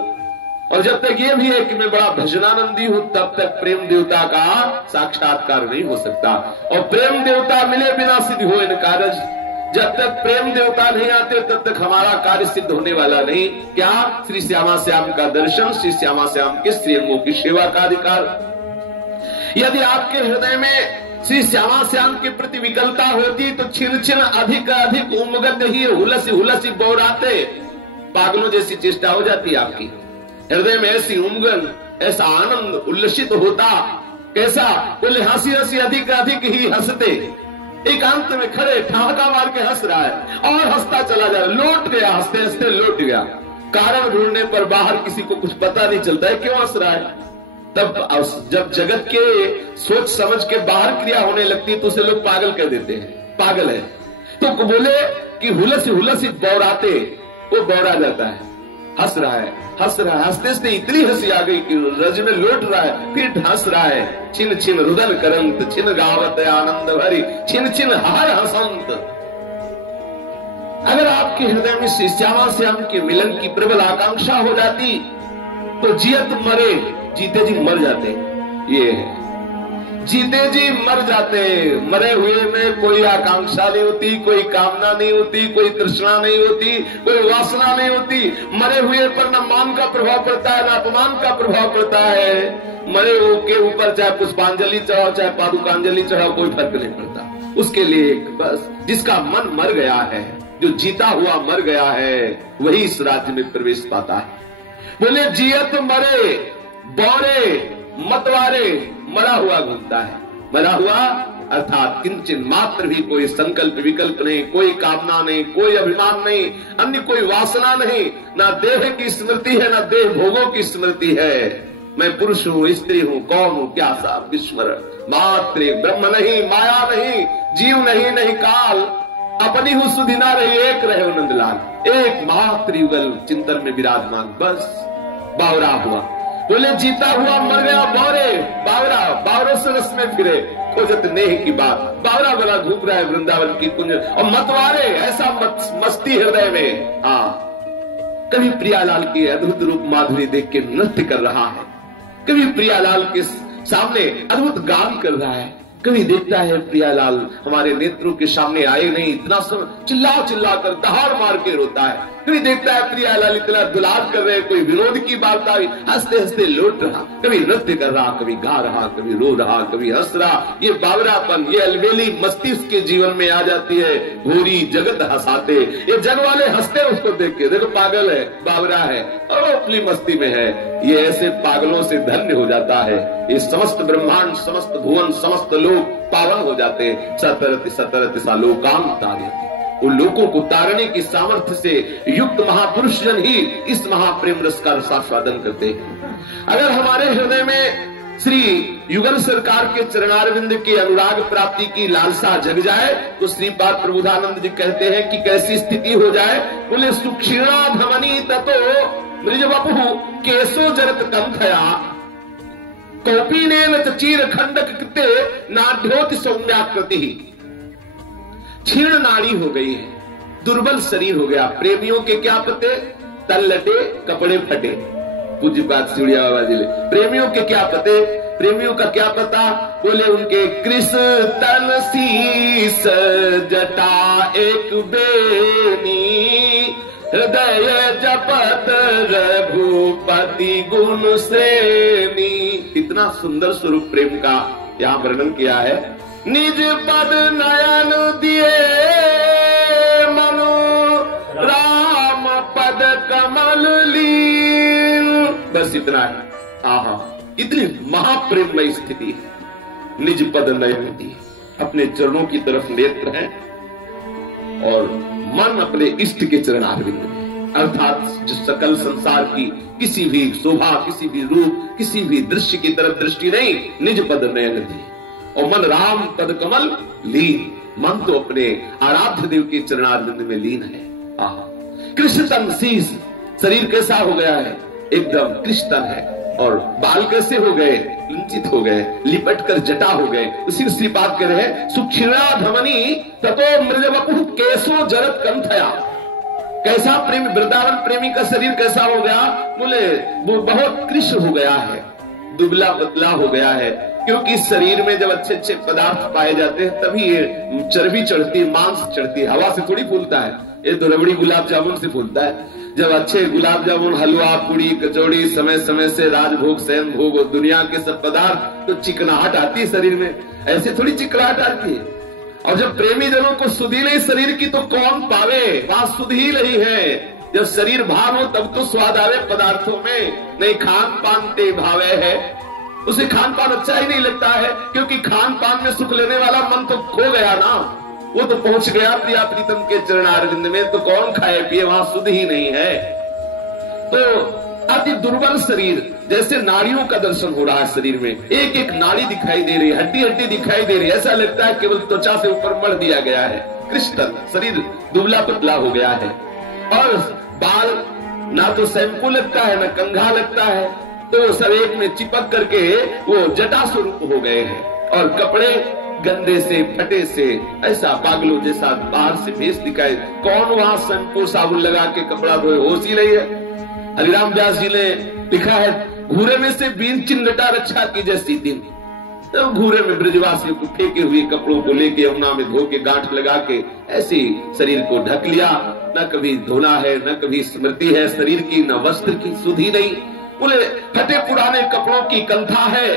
और जब तक ये भी है कि मैं बड़ा भजनानंदी हूं, तब तक प्रेम देवता का साक्षात्कार नहीं हो सकता। और प्रेम देवता मिले बिना सिद्ध हो इन कार्य। जब तक प्रेम देवता नहीं आते तब तक हमारा कार्य सिद्ध होने वाला नहीं। क्या? श्री श्यामा श्याम का दर्शन, श्री श्यामा श्याम के श्री अंगों की सेवा का अधिकार। यदि आपके हृदय में श्री श्यामा श्याम के प्रति विकलता होती तो छिन छिन अधिक अधिक उमगत ही हुलसी हुलसी बौराते, पागलों जैसी चेष्टा हो जाती आपकी। हृदय में ऐसी उमगन, ऐसा आनंद उल्लसित होता, कैसा? बोले हंसी हंसी अधिक अधिक ही हंसते, एकांत में खड़े ठहाका मार के हंस रहा है और हंसता चला जा रहा, लौट गया, हंसते हंसते लौट गया। कारण ढूंढने पर बाहर किसी को कुछ पता नहीं चलता है क्यों हंस रहा है। तब जब जगत के सोच समझ के बाहर क्रिया होने लगती है तो उसे लोग पागल कह देते हैं, पागल है। तो बोले कि हुलसी हुलसी बौराते, वो बौरा जाता है, हंस रहा है, हंस रहा है, हंसते हंसते इतनी हंसी आ गई कि रज में लौट रहा है, फिर हंस रहा है। छिन छिन रुदन करंत, छिन गावत आनंद भरी, छिन छिन हर हसंत। अगर आपके हृदय में श्री श्यामा श्याम के मिलन की प्रबल आकांक्षा हो जाती तो जियत मरे, जीते जी मर जाते। ये है, जीते जी मर जाते। मरे हुए में कोई आकांक्षा नहीं होती, कोई कामना नहीं होती, कोई तृष्णा नहीं होती, कोई वासना नहीं होती। मरे हुए पर न मान का प्रभाव पड़ता है, न अपमान का प्रभाव पड़ता है। मरे हुए के ऊपर चाहे पुष्पांजलि चढ़ाओ, चाहे पादुकांजलि चढ़ाओ, कोई फर्क नहीं पड़ता। उसके लिए बस जिसका मन मर गया है, जो जीता हुआ मर गया है, वही इस राज्य में प्रवेश पाता है। बोले जियत मरे बौरे मतवारे, मरा हुआ घूमता है। मरा हुआ अर्थात किंचन मात्र भी कोई संकल्प विकल्प नहीं, कोई कामना नहीं, कोई अभिमान नहीं, अन्य कोई वासना नहीं, ना देह की स्मृति है, ना देह भोगों की स्मृति है। मैं पुरुष हूँ, स्त्री हूँ, कौन हूँ, क्या सा विस्मरण मात्र, ब्रह्म नहीं, माया नहीं, जीव नहीं, नहीं काल, अपनी हूँ सुधिना रही, एक रहे नंदलाल, एक मात्र युगल चिंतन में विराजमान, बस बावरा हुआ। बोले जीता हुआ मर गया बौरे, बावरा, बावरों से रस में फिरे, खोजत नेह की बात। बावरा बड़ा घूम रहा है वृंदावन की कुंज, और मतवारे, ऐसा मस्ती हृदय में। हाँ, कभी प्रियालाल की अद्भुत रूप माधुरी देख के नृत्य कर रहा है, कभी प्रियालाल के सामने अद्भुत गान कर रहा है, कभी देखता है प्रियालाल हमारे नेत्रों के सामने आए नहीं, इतना सब चिल्ला चिल्ला कर दहाड़ मार के रोता है। कभी देखता है प्रियालाल इतना दुलार कर रहे, कोई विनोद की बात आई, हंसते हंसते लौट रहा, कभी नृत्य कर रहा, कभी गा रहा, कभी रो रहा, कभी हंस रहा। ये बावरापन, ये अलबेली मस्ती उसके जीवन में आ जाती है। भूरी जगत हंसाते, ये जग वाले हंसते उसको देख के, देखो पागल है, बावरा है और वो अपनी मस्ती में है। ये ऐसे पागलों से धन्य हो जाता है। ये समस्त ब्रह्मांड, समस्त भुवन, समस्त लोग पावन हो जाते। सतरति सतरति सा लोकांत तारयति, उन लोगों को तारने की सामर्थ्य से युक्त महापुरुष जन ही इस महाप्रेम रस का रसास्वादन करते हैं। अगर हमारे हृदय में श्री युगल सरकार के चरणारविंद के अनुराग प्राप्ति की लालसा जग जाए तो श्रीपाद प्रबोधानंद जी कहते हैं कि कैसी स्थिति हो जाए। बोले सुक्षीणा धमनी ततो मृज वपु केसो जरत कंथया कौपीनेन चीर खंडक कृते नाढ्योति सौम्याकृति। क्षीण नाड़ी हो गई है, दुर्बल शरीर हो गया। प्रेमियों के क्या पते, तल लटे कपड़े फटे। पूज्य बात सिड़िया बाबा जी ले, प्रेमियों के क्या पते, प्रेमियों का क्या पता। बोले उनके कृष्ण शीस जटा एक बेनी, हृदय जपत रघुपति गुण श्रेणी। इतना सुंदर स्वरूप प्रेम का यहाँ वर्णन किया है। निज पद नयन दिए मनु, राम पद कमल लीन, बस इतना है। आहा, इतनी महाप्रेममय स्थिति है। निज पद नयन दी, अपने चरणों की तरफ नेत्र है और मन अपने इष्ट के चरणारविंद में, अर्थात जो सकल संसार की किसी भी शोभा, किसी भी रूप, किसी भी दृश्य की तरफ दृष्टि नहीं, निज पद नयन दी। और मन राम पद कमल लीन, मन तो अपने आराध्य देव के चरणारविंद में लीन है। आहा, कृष्ण तन शीस, शरीर कैसा हो गया है, एकदम कृष्ण है। और बाल कैसे हो गए, लंचित हो गए, लिपट कर जटा हो गए। उसी श्रीपाद कह रहे हैं, सुक्षिणा धमनी ततो मृजवपुः केशो जरत कंथया। कैसा प्रेमी, वृंदावन प्रेमी का शरीर कैसा हो गया, बोले वो बहुत कृष्ण हो गया है, दुबला पतला हो गया है। क्योंकि इस शरीर में जब अच्छे अच्छे पदार्थ पाए जाते हैं तभी ये चर्बी चढ़ती है, मांस चढ़ती है, हवा से थोड़ी फूलता है। ये तो रबड़ी गुलाब जामुन से फूलता है। जब अच्छे गुलाब जामुन, हलवा, पूड़ी, कचौड़ी, समय समय से राजभोग, शयन भोग और दुनिया के सब पदार्थ, तो चिकनाहट आती है शरीर में, ऐसे थोड़ी चिकनाहट आती है। और जब प्रेमी जनों को सुधी नहीं शरीर की तो कौन पावे, वहां सुध ही नहीं है। जब शरीर भाव हो तब तो स्वाद आवे पदार्थों में, नहीं खान पान ते भावे है, उसे खान पान अच्छा ही नहीं लगता है। क्योंकि खान पान में सुख लेने वाला मन तो खो गया ना, वो तो पहुंच गया प्रिया प्रीतम के चरणारविंद में, तो कौन खाए पिए, वहां सुध ही नहीं है। तो अति दुर्बल शरीर, जैसे नाड़ियों का दर्शन हो रहा है शरीर में, एक एक नाड़ी दिखाई दे रही है, हड्डी हड्डी दिखाई दे रही है, ऐसा लगता है केवल त्वचा से ऊपर मढ़ दिया गया है। कृष्ण शरीर दुबला पतला हो गया है। और बाल ना तो शैम्पू लगता है, ना कंघा लगता है, तो सब एक में चिपक करके वो जटा स्वरूप हो गए हैं। और कपड़े गंदे से, फटे से, ऐसा पागलों जैसा बाहर से भेष दिखाए। कौन वहां शैम्पू साबुन लगा के कपड़ा धोए, होश ही नहीं है। हरिराम व्यास जी ने लिखा है, घूरे में से बीन चिन्हटा रक्षा की जैसी दिन। तो घूरे में ब्रजवासियों को फेंके हुए कपड़ों को लेके यमुना में धो के गांठ लगा के ऐसे शरीर को ढक लिया। न कभी धोना है, न कभी स्मृति है शरीर की, न वस्त्र की सुध ही नहीं। बोले फटे पुराने कपड़ों की कंथा है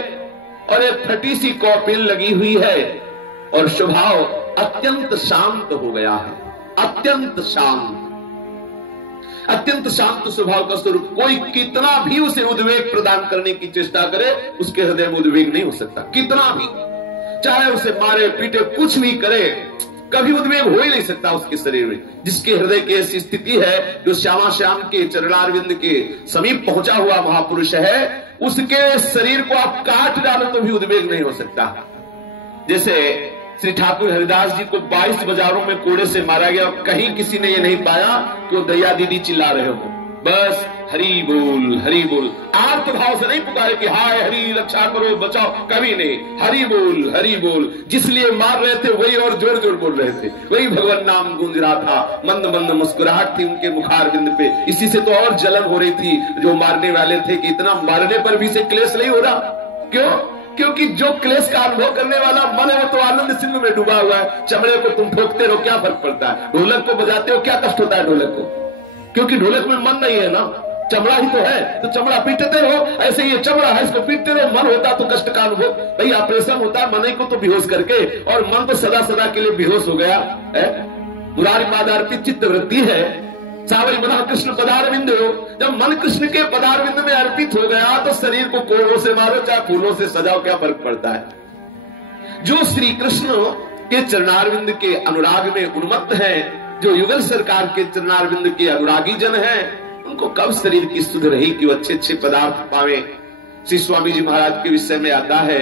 और एक फटी सी कौपिन लगी हुई है और स्वभाव अत्यंत शांत हो गया है, अत्यंत शांत, अत्यंत शांत स्वभाव का स्वरूप। कोई कितना भी उसे उद्वेग प्रदान करने की चेष्टा करे, उसके हृदय में उद्वेग नहीं हो सकता। कितना भी, चाहे उसे मारे पीटे कुछ भी करे, कभी उद्वेग हो ही नहीं सकता उसके शरीर में। जिसके हृदय की ऐसी स्थिति है, जो श्यामा श्याम के चरणारविंद के समीप पहुंचा हुआ महापुरुष है, उसके शरीर को आप काट डालो तो भी उद्वेग नहीं हो सकता। जैसे श्री ठाकुर हरिदास जी को 22 बाजारों में कोड़े से मारा गया और कहीं किसी ने ये नहीं पाया कि वो दैया दीदी चिल्ला रहे हो, बस हरि बोल हरि बोल, आर्त भाव से नहीं पुकारे कि हाय हरि रक्षा करो बचाओ, कभी नहीं, हरि बोल। जिस लिए मार रहे थे वही और जोर जोर बोल रहे थे, वही भगवान नाम गूंज रहा था। मंद मंद मुस्कुराहट थी उनके मुखारविंद पे, इसी से तो और जलन हो रही थी जो मारने वाले थे कि इतना मारने पर भी से क्लेश नहीं हो रहा। क्यों? क्योंकि जो क्लेश का अनुभव करने वाला मन है वो तो आनंद सिंधु में डूबा हुआ है। चमड़े को तुम ठोकते रहो, क्या फर्क पड़ता है? ढोलक को बजाते हो, क्या कष्ट होता है ढोलक को? क्योंकि ढोलक में मन नहीं है ना, चमड़ा ही तो है, तो चमड़ा पीटते रहो। ऐसे ये चमड़ा है, इसको पीटते रहो। मन होता तो कष्ट का अनुभव, भाई ऑपरेशन होता है मन को तो बेहोश करके, और मन तो सदा सदा के लिए बेहोश हो गया है। मुरारी पादार्पित चित्त वृत्ति है, सावरी मना कृष्ण पदारविंद हो। जब मन कृष्ण के पदारविंद में अर्पित हो गया तो शरीर को कोड़ों से मारो चाहे फूलों से सजाओ, क्या फर्क पड़ता है? जो श्री कृष्ण के चरणारविंद के अनुराग में उन्मत्त हैं, जो युगल सरकार के चरणारविंद के अनुरागी जन हैं, उनको कब शरीर की सुध रही कि वो अच्छे अच्छे पदार्थ पावे। श्री स्वामी जी महाराज के विषय में आता है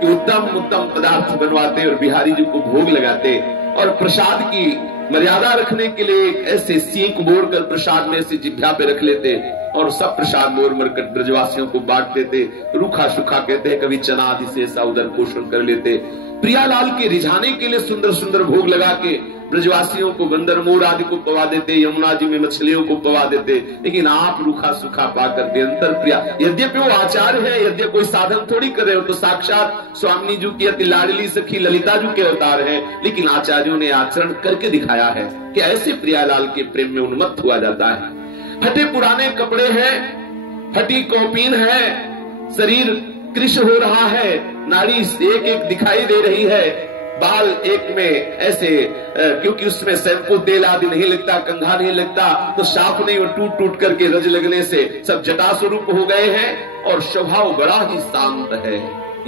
कि उत्तम उत्तम पदार्थ बनवाते और बिहारी जी को भोग लगाते, और प्रसाद की मर्यादा रखने के लिए ऐसे सीख बोड़ कर प्रसाद में ऐसे जिभ्या पे रख लेते और सब प्रसाद मोर मरकर ब्रजवासियों को बांट देते। रूखा सूखा कहते हैं, कभी चना आदि से ऐसा उधर पोषण कर लेते। प्रियालाल के रिझाने के लिए सुंदर सुंदर भोग लगा के ब्रजवासियों को बंदर मोर आदि को पवा देते, यमुना जी में मछलियों को पवा देते। लेकिन आप रूखा सूखा पा करके अंतर प्रिया, यद्यपि वो आचार्य है, यद्यपि कोई साधन थोड़ी कर रहे हो, तो साक्षात स्वामी जी की अति लाडली सखी ललिता जी के अवतार है, लेकिन आचार्यों ने आचरण करके दिखाया है कि ऐसे प्रियालाल के प्रेम में उन्मत्त हुआ जाता है। फटे पुराने कपड़े हैं, फटी कौपीन है, शरीर कृश हो रहा है, नाड़ी एक एक दिखाई दे रही है, बाल एक में ऐसे क्योंकि उसमें शैम्पू तेल आदि नहीं लगता, कंघा नहीं लगता, तो साफ नहीं, वो टूट टूट करके रज लगने से सब जटा स्वरूप हो गए हैं और स्वभाव बड़ा ही शांत है।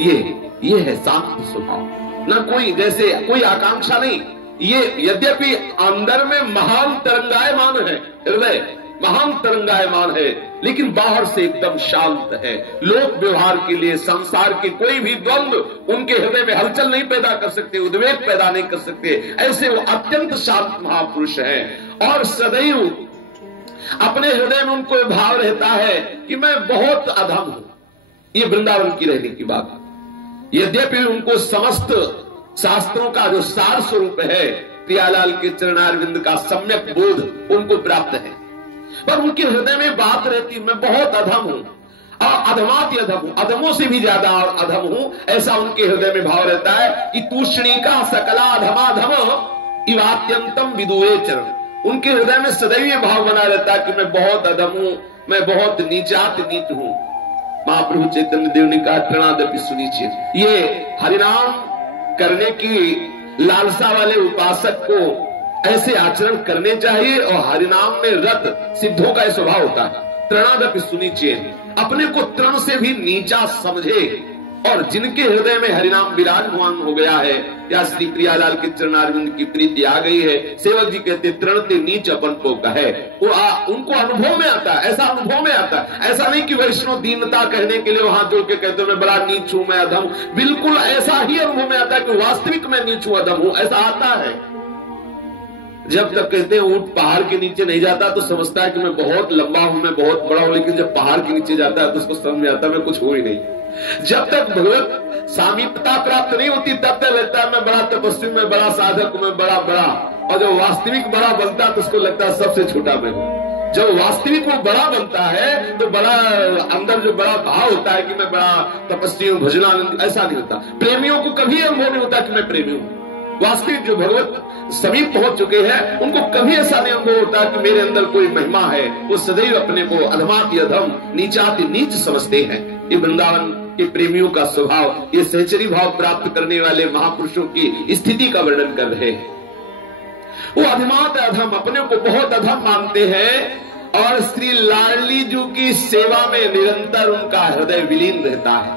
ये है शांत स्वभाव, ना कोई जैसे कोई आकांक्षा नहीं। ये यद्यपि अंदर में महान तरंगायमान है, हृदय महान तरंगायमान है, लेकिन बाहर से एकदम शांत है। लोक व्यवहार के लिए संसार के कोई भी द्वंद्व उनके हृदय में हलचल नहीं पैदा कर सकते, उद्वेग पैदा नहीं कर सकते। ऐसे वो अत्यंत शांत महापुरुष हैं और सदैव अपने हृदय में उनको भाव रहता है कि मैं बहुत अधम हूं। ये वृंदावन की रहने की बात। यद्यपि उनको समस्त शास्त्रों का जो सार स्वरूप है, प्रियालाल के चरणारविंद का सम्यक बोध उनको प्राप्त है, पर उनके हृदय में बात रहती मैं बहुत अधम हूं और अधमाति अधम हूं, अधमों से भी ज्यादा और अधम हूं। ऐसा उनके हृदय में भाव रहता है कि तूष्णिका सकला अधमाधम इवात्यंतम विदुए चरण। उनके हृदय में सदैव ये भाव बना रहता है कि मैं बहुत अधम हूं, मैं बहुत नीचात नीच हूं। महाप्रभु चैतन्य देव ने कहा तृणादपि सुनिश्चित, ये हरिनाम करने की लालसा वाले उपासक को ऐसे आचरण करने चाहिए और हरिनाम में रत सिद्धों का स्वभाव होता है। तृणादपि सुनिश्चित, अपने को तृण से भी नीचा समझे और जिनके हृदय में हरिनाम विराजमान हो गया है या श्री प्रियालाल के चरणारविंद की प्रीति आ गई है, सेवक जी कहते तृण ते नीच अपन को कहे, वो उनको अनुभव में आता है, ऐसा अनुभव में आता है। ऐसा नहीं कि वैष्णव दीनता कहने के लिए वहां जोड़ के कहते मैं बड़ा नीच हूं, मैं अधम, बिल्कुल ऐसा ही अनुभव में आता है कि वास्तविक मैं नीच हूं, अधम हूं, ऐसा आता है। जब तक कहते हैं ऊंट पहाड़ के नीचे नहीं जाता तो समझता है कि मैं बहुत लंबा हूं, मैं बहुत बड़ा हूं, लेकिन जब पहाड़ के नीचे जाता है तो उसको समझ में आता है मैं कुछ हो ही नहीं। जब तक भगवत सामीप्यता प्राप्त नहीं होती तब तक लगता है मैं बड़ा तपस्वी, मैं बड़ा साधक, मैं बड़ा, और जब वास्तविक बड़ा बनता है तो उसको लगता है सबसे छोटा मैं हूं। जब वास्तविक वो बड़ा बनता है तो बड़ा अंदर जो बड़ा भाव होता है कि मैं बड़ा तपस्वी हूं, भजनानंद, ऐसा नहीं होता। प्रेमियों को कभी अनुभव नहीं होता कि मैं प्रेमी हूं। वास्तविक जो भगवत समीप पहुंच चुके हैं उनको कभी ऐसा नहीं अनुभव होता कि मेरे अंदर कोई महिमा है। वो सदैव अपने को अधमाति अधम, नीचाति नीच समझते हैं। ये वृंदावन के प्रेमियों का स्वभाव, ये सहचरी भाव प्राप्त करने वाले महापुरुषों की स्थिति का वर्णन कर रहे हैं। वो अधमात अधम, अपने को बहुत अधम मानते हैं और श्री लाडली जी की सेवा में निरंतर उनका हृदय विलीन रहता है।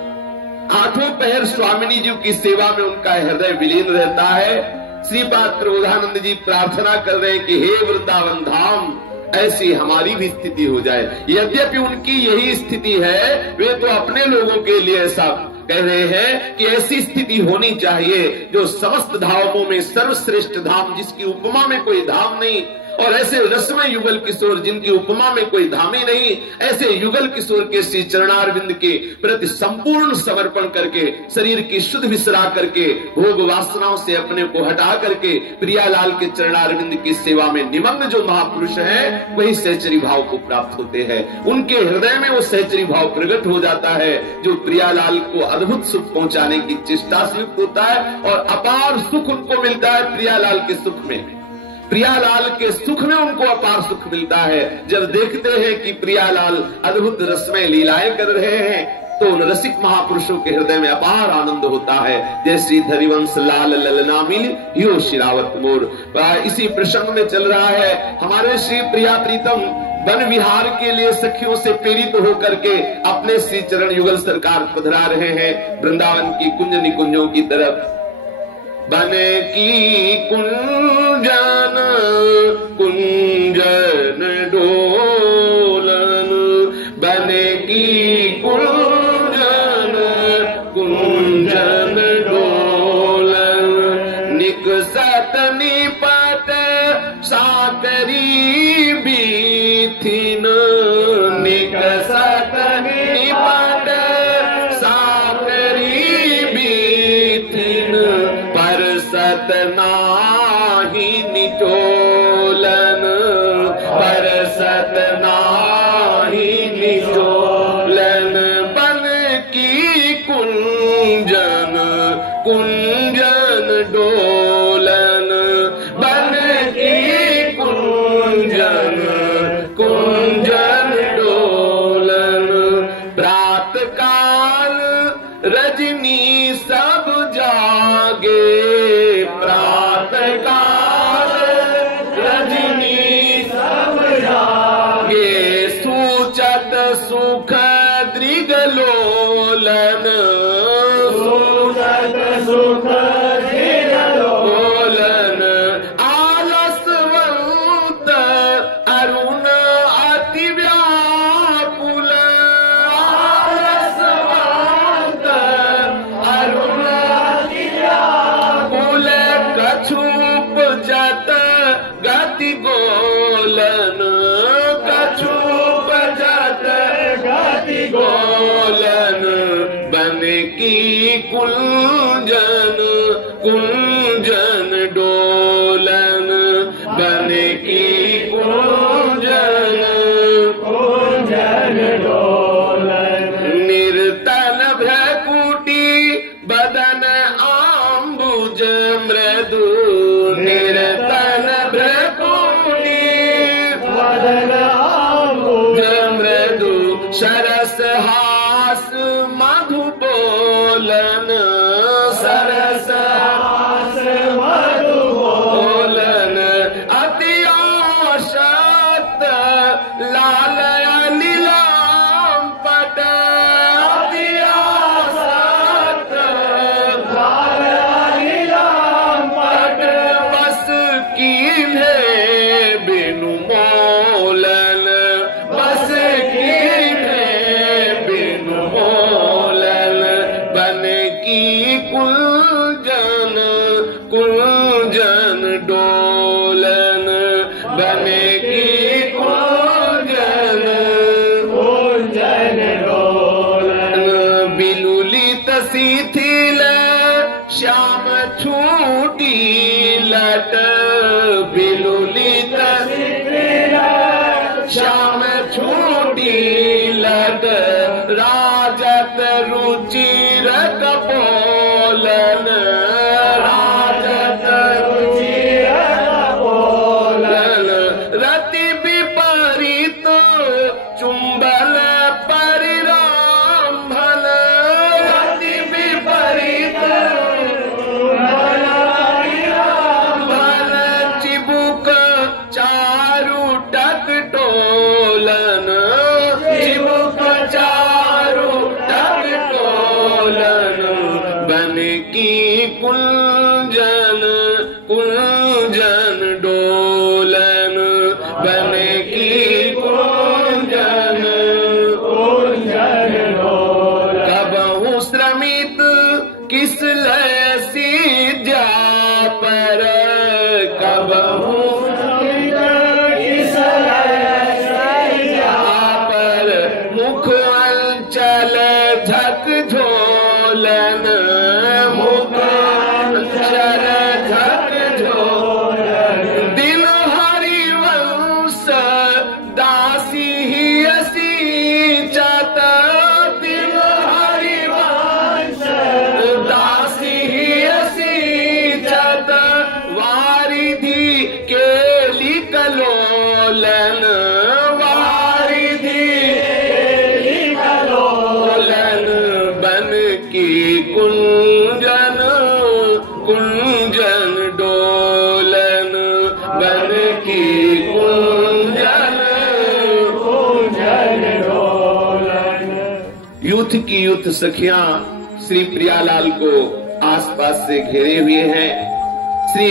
आठों पहर स्वामिनी जी की सेवा में उनका हृदय विलीन रहता है। श्रीपाद प्रबोधानंद जी प्रार्थना कर रहे हैं कि हे वृंदावन धाम, ऐसी हमारी भी स्थिति हो जाए। यद्यपि उनकी यही स्थिति है, वे तो अपने लोगों के लिए ऐसा कह रहे हैं कि ऐसी स्थिति होनी चाहिए जो समस्त धामों में सर्वश्रेष्ठ धाम, जिसकी उपमा में कोई धाम नहीं, और ऐसे रसमय युगल किशोर जिनकी उपमा में कोई धाम ही नहीं, ऐसे युगल किशोर के श्री चरणारविंद के प्रति संपूर्ण समर्पण करके, शरीर की शुद्ध विसरा करके, भोग वासनाओं से अपने को हटा करके प्रियालाल के चरणारविंद की सेवा में निमग्न जो महापुरुष है, वही सहचरी भाव को प्राप्त होते हैं। उनके हृदय में वो सहचरी भाव प्रकट हो जाता है जो प्रियालाल को अद्भुत सुख पहुंचाने की चेष्टा से युक्त होता है और अपार सुख उनको मिलता है प्रियालाल के सुख में। प्रियालाल के सुख में उनको अपार सुख मिलता है। जब देखते हैं कि प्रियालाल अद्भुत रसमय लीलाएं कर रहे हैं तो उन रसिक महापुरुषों के हृदय में अपार आनंद होता है। जय श्री धरिवंश लाल ललना मिल यो शिरावत मोर। इसी प्रसंग में चल रहा है हमारे श्री प्रिया प्रीतम वन विहार के लिए सखियों से प्रेरित होकर के अपने श्री चरण युगल सरकार पधरा रहे हैं वृंदावन की कुंज निकुंजों की तरफ। बन की कुंजन कुंजन डोलन, बन की कुंजन कुंजन डोलन, निकसत निपट साकरी बीथिन, निकसत निपट साकरी बीथिन, परसत नाही निचोलन, परसत नाही निचोलन, बन की कुंजन कुंजन डोलन, बन की कुंजन कुंजन डोलन। प्रात काल रजनी सब जागे, गाती गोलन, कछु बजत गाती गोलन, बन की कुंजन कुंजन डोलन, बन की कुंजन कुंजन डोलन, निर्तन भ्रकुटी बदन आम्बुज मृदु, निर्तन भ्रकुटी बदन आम्बुज मृदु, सरस हास मधु बोलन, सरस हास मधु बोलन, अति आशक्त लाल नीलाम पट, अति आशक्त लाल नीलाम पट, बस कीन्हे बिनु मोलन, बस कीन्हे बिनु मोलन, बन की कुंजन कुंजन डोलन, बन की कुंजन कुंजन डोलन, बिलुलित शिथिल श्याम छूटी लट, बिलुलित शिथिल श्याम छूटी लट, राजत रुचिर कपोलन, राजत रुचिर कपोलन, रति विपरीत चुंबल परिराम्भन, रति विपरीत चुंबल परिराम्भन, चिबुक चारु टक टोलन, चिबुक चारु टक टोलन, बन की कुंजन कुंजन डोलन, बन की कुंजन कुंजन डोलन, कबहु श्रमित किस लय सीजा पर, कबहु श्रमित किस लय सीजा पर, मुख अंचल झक झोलन, मुख अंचल झक झोलन, दिल हरिवंश दासी ही असी चत, दिल हरिवंश दासी ही असी चत, वारिधि केली कलोलन, वारिधि केली कलोलन, बन की कुंजन कुंजन डोलन, बन की कुंजन कुंजन डोलन। यूथ की यूथ सखियां श्री प्रियालाल को आसपास से घेरे हुए हैं। श्री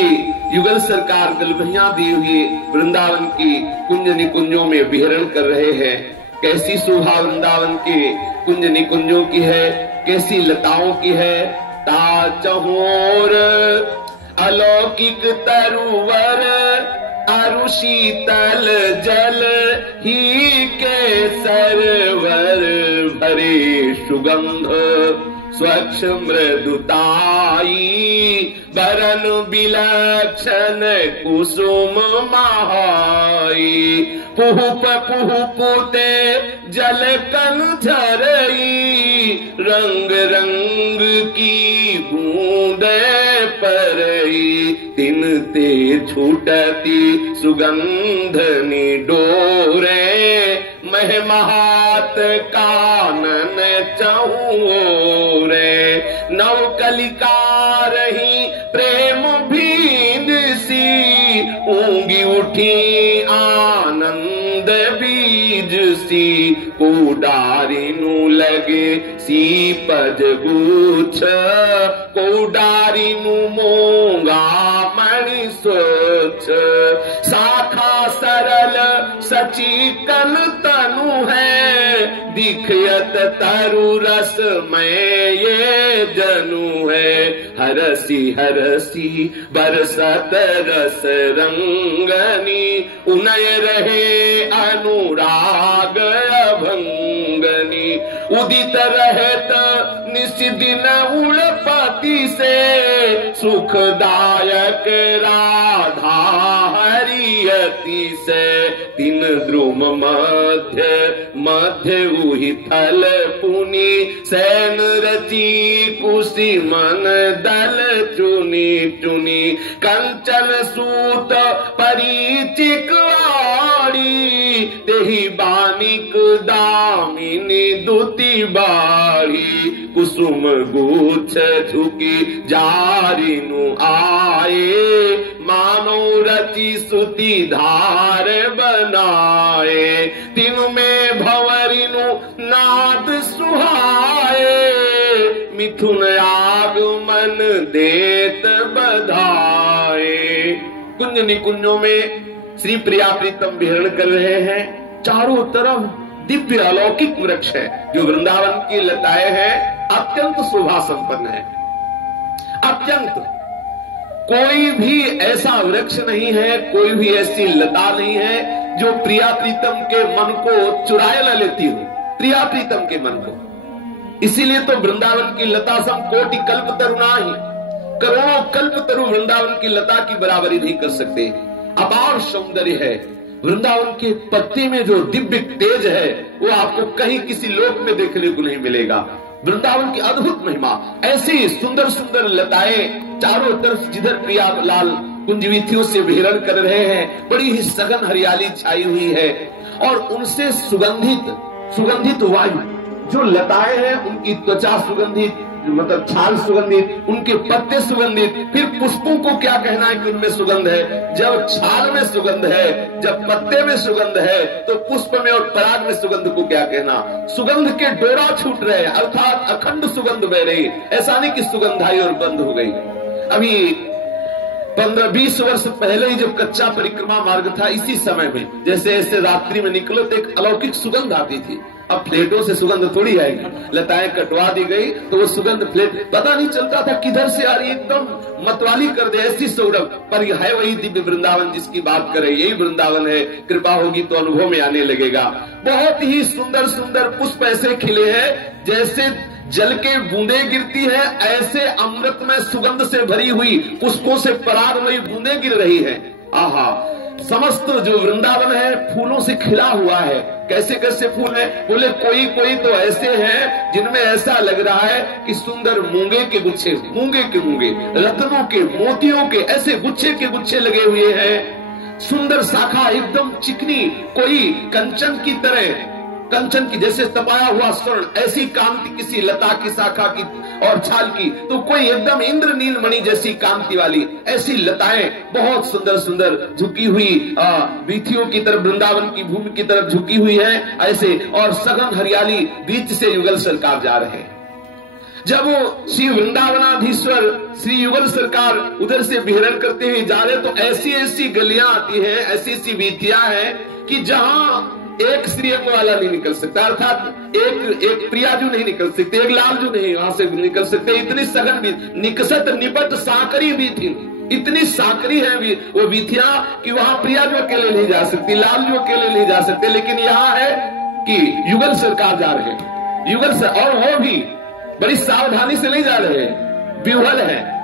युगल सरकार गलबहियां दिए हुए वृंदावन की कुंज निकुंजों में विहरण कर रहे हैं। कैसी शोभा वृंदावन के कुंज निकुंजों की है, कैसी लताओं की है। ता चहोर अलौकिक तरुवर, अरु शीतल जल ही के सरवर, भरे सुगंध स्वच्छ मृदुताई, बरन विलक्षण कुसुम महाई, पुहुप पुहुपुते जल कन झरई, रंग रंग की बूंदे परई, तिन ते छूटती सुगंध निडोरे, महमहात कानन चहुरे, नवकलिका रही प्रेम भीन सी, ऊंगी उठी आनंद बीज सी, कोडारी नु लगे सीपज गुछ, कोडारी नु मोंगा मणि सोच, शाखा सरल चिकन तनु है, दिखयत तरु रस में ये जनु है। हरसी हरसी बरसत रस रंगनी, उनय रहे अनुराग अभंगनी। उदित रहत निशिदिन उड़पति से, सुखदायक राधा हरियति से। तीन द्रुम मध्य मध्य उहि थल पुनि, सैन रची कुशी मन दल चुनी चुनी। कंचन सूत परिचिक आड़ी, तेहि बानिक दामिनी दुति बाड़ी। कुसुम गुच्छ झुकी जारिनु आए, मानो रची सुति धार बनाए। तीनु में भंवरिनु नाद सुहाए, मिथुन आगमन देत बधाए। कुंज निकुंजों में श्री प्रिया प्रीतम विहरण कर रहे हैं। चारों तरफ दिव्य अलौकिक वृक्ष है। जो वृंदावन की लताएं हैं अत्यंत शोभा संपन्न है। अत्यंत कोई भी ऐसा वृक्ष नहीं है, कोई भी ऐसी लता नहीं है जो प्रिया प्रीतम के मन को चुराए न लेती हो, प्रिया प्रीतम के मन को। इसीलिए तो वृंदावन की लता सम कोटि कल्प तरुणा ही, करोड़ों कल्प तरु वृंदावन की लता की बराबरी नहीं कर सकते। अपार सौंदर्य है वृंदावन के पत्ते में। जो दिव्य तेज है वो आपको कहीं किसी लोक में देखने को नहीं मिलेगा। वृंदावन की अद्भुत महिमा, ऐसी सुंदर सुंदर लताएं चारों तरफ जिधर प्रियालाल कुंजवीथियों से विहरण कर रहे हैं, बड़ी ही सघन हरियाली छाई हुई है। और उनसे सुगंधित वायु, जो लताएं हैं उनकी त्वचा सुगंधित, मतलब छाल सुगंधित, उनके पत्ते सुगंधित। फिर पुष्पों को क्या कहना है कि उनमें सुगंध है। जब छाल में सुगंध है, जब पत्ते में सुगंध है, तो पुष्प में और पराग में सुगंध को क्या कहना। सुगंध के डोरा छूट रहे, अर्थात अखंड सुगंध बह रही। ऐसा नहीं कि सुगंध आई और बंद हो गई। अभी 15-20 वर्ष पहले ही जब कच्चा परिक्रमा मार्ग था, इसी समय में जैसे ऐसे रात्रि में निकलो तो एक अलौकिक सुगंध आती थी। अब प्लेटों से सुगंध थोड़ी आएगी, लताएं कटवा दी गई तो वो सुगंध प्लेट पता नहीं चलता था किधर से आ रही, एकदम मतवाली कर दे ऐसी सौरभ। पर यह है वही दिव्य वृंदावन जिसकी बात करें, यही वृंदावन है। कृपा होगी तो अनुभव में आने लगेगा। बहुत ही सुंदर सुंदर पुष्प ऐसे खिले हैं जैसे जल के बूंदे गिरती है, ऐसे अमृत में सुगंध से भरी हुई पुष्पों से परागमयी बूंदे गिर रही है। आहा, समस्त जो वृंदावन है फूलों से खिला हुआ है। कैसे कैसे फूल है बोले, कोई कोई तो ऐसे हैं जिनमें ऐसा लग रहा है कि सुंदर मूंगे के गुच्छे, मूंगे के मूंगे, रत्नों के, मोतियों के ऐसे गुच्छे के गुच्छे लगे हुए हैं। सुंदर शाखा एकदम चिकनी, कोई कंचन की तरह, कंचन की जैसे तपाया हुआ स्वर्ण, ऐसी कांति किसी लता की शाखा की और छाल की, तो कोई एकदम इंद्रनील मणि जैसी कांति वाली ऐसी लताएं बहुत सुंदर सुंदर झुकी हुई वीथियों की तरफ, वृंदावन की भूमि की तरफ झुकी हुई है ऐसे। और सघन हरियाली बीच से युगल सरकार जा रहे हैं। जब वो श्री वृंदावनाधीश्वर श्री युगल सरकार उधर से विहरण करते हुए जा रहे, तो ऐसी ऐसी गलियां आती है, ऐसी ऐसी वीथियां हैं कि जहां एक श्रीअंग वाला नहीं निकल सकता, अर्थात एक प्रियाजू नहीं निकल सकते, एक लालजू नहीं वहां से निकल सकते। इतनी सघन भी निकसत निपट साकरी भी थी, इतनी साकरी है वो वीथियां कि वहां प्रियाजू अकेले नहीं जा सकती, लालजू अकेले नहीं जा सकते। लेकिन यहाँ है कि युगल सरकार जा रहे हैं, युगल से, और वो भी बड़ी सावधानी से नहीं जा रहे, व्यूहल है।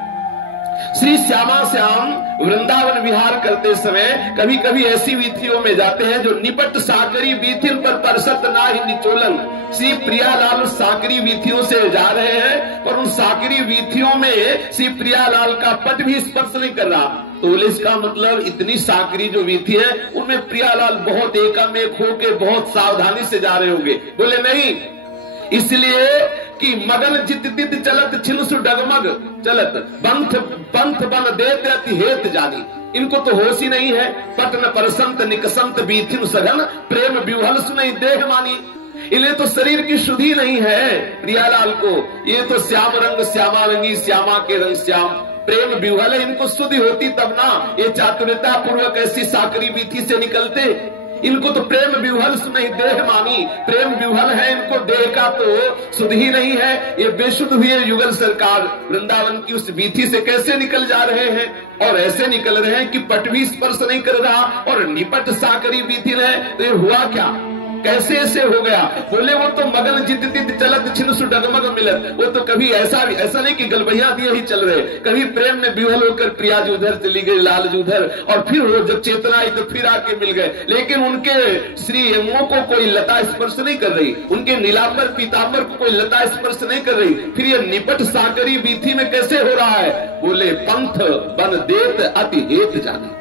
श्री श्यामा श्याम वृंदावन विहार करते समय कभी कभी ऐसी वीथियों में जाते हैं जो निपट साकरी वीथिन पर परसत ना ही निचोलन। श्री प्रियालाल साकरी वीथियों से जा रहे हैं, पर उन साकरी वीथियों में श्री प्रियालाल का पट भी स्पर्श नहीं कर रहा। तो बोले इसका मतलब इतनी साकरी जो वीथी है उनमें प्रियालाल बहुत एकामेक होके बहुत सावधानी से जा रहे होंगे। बोले नहीं, इसलिए कि मगन जित तित चलत छिनुसु डगमग चलत पंथ पंथ बन देते अति हेत जानी। इनको तो होश ही नहीं है। पटन परसंत निकसंत बीथिन सघन प्रेम विवहल सुनई देह मानी। इन्हें तो शरीर की शुद्धि नहीं है प्रियालाल को, ये तो श्याम रंग श्यामा रंगी, श्यामा के रंग श्याम, प्रेम विवहल है। इनको शुद्धि होती तब ना ये चातुर्यता पूर्वक ऐसी साकरी बीथी से निकलते। इनको तो प्रेम विह्वल सुनहि देह मानी, प्रेम विह्वल है इनको, देह का तो सुध ही नहीं है। ये बेशुद्ध हुए युगल सरकार वृंदावन की उस वीथी से कैसे निकल जा रहे हैं, और ऐसे निकल रहे हैं कि पट भी स्पर्श नहीं कर रहा और निपट साकरी वीथी है। तो ये हुआ क्या, कैसे ऐसे हो गया? बोले वो तो मगन जित तित चलत छिनसु डगमग मिलत, वो तो कभी ऐसा नहीं कि गलबैया दिए ही चल रहे, कभी प्रेम में विह्वल होकर प्रिया जी उधर चली गई, लाल जी उधर, और फिर वो जब चेतना आई तो फिर आके मिल गए। लेकिन उनके श्री अंगों को कोई लता स्पर्श नहीं कर रही, उनके नीलांबर पीतांबर को कोई लता स्पर्श नहीं कर रही। फिर ये निपट साकरी वीथी में कैसे हो रहा है? बोले पंथ बन देत अति हेत जाने,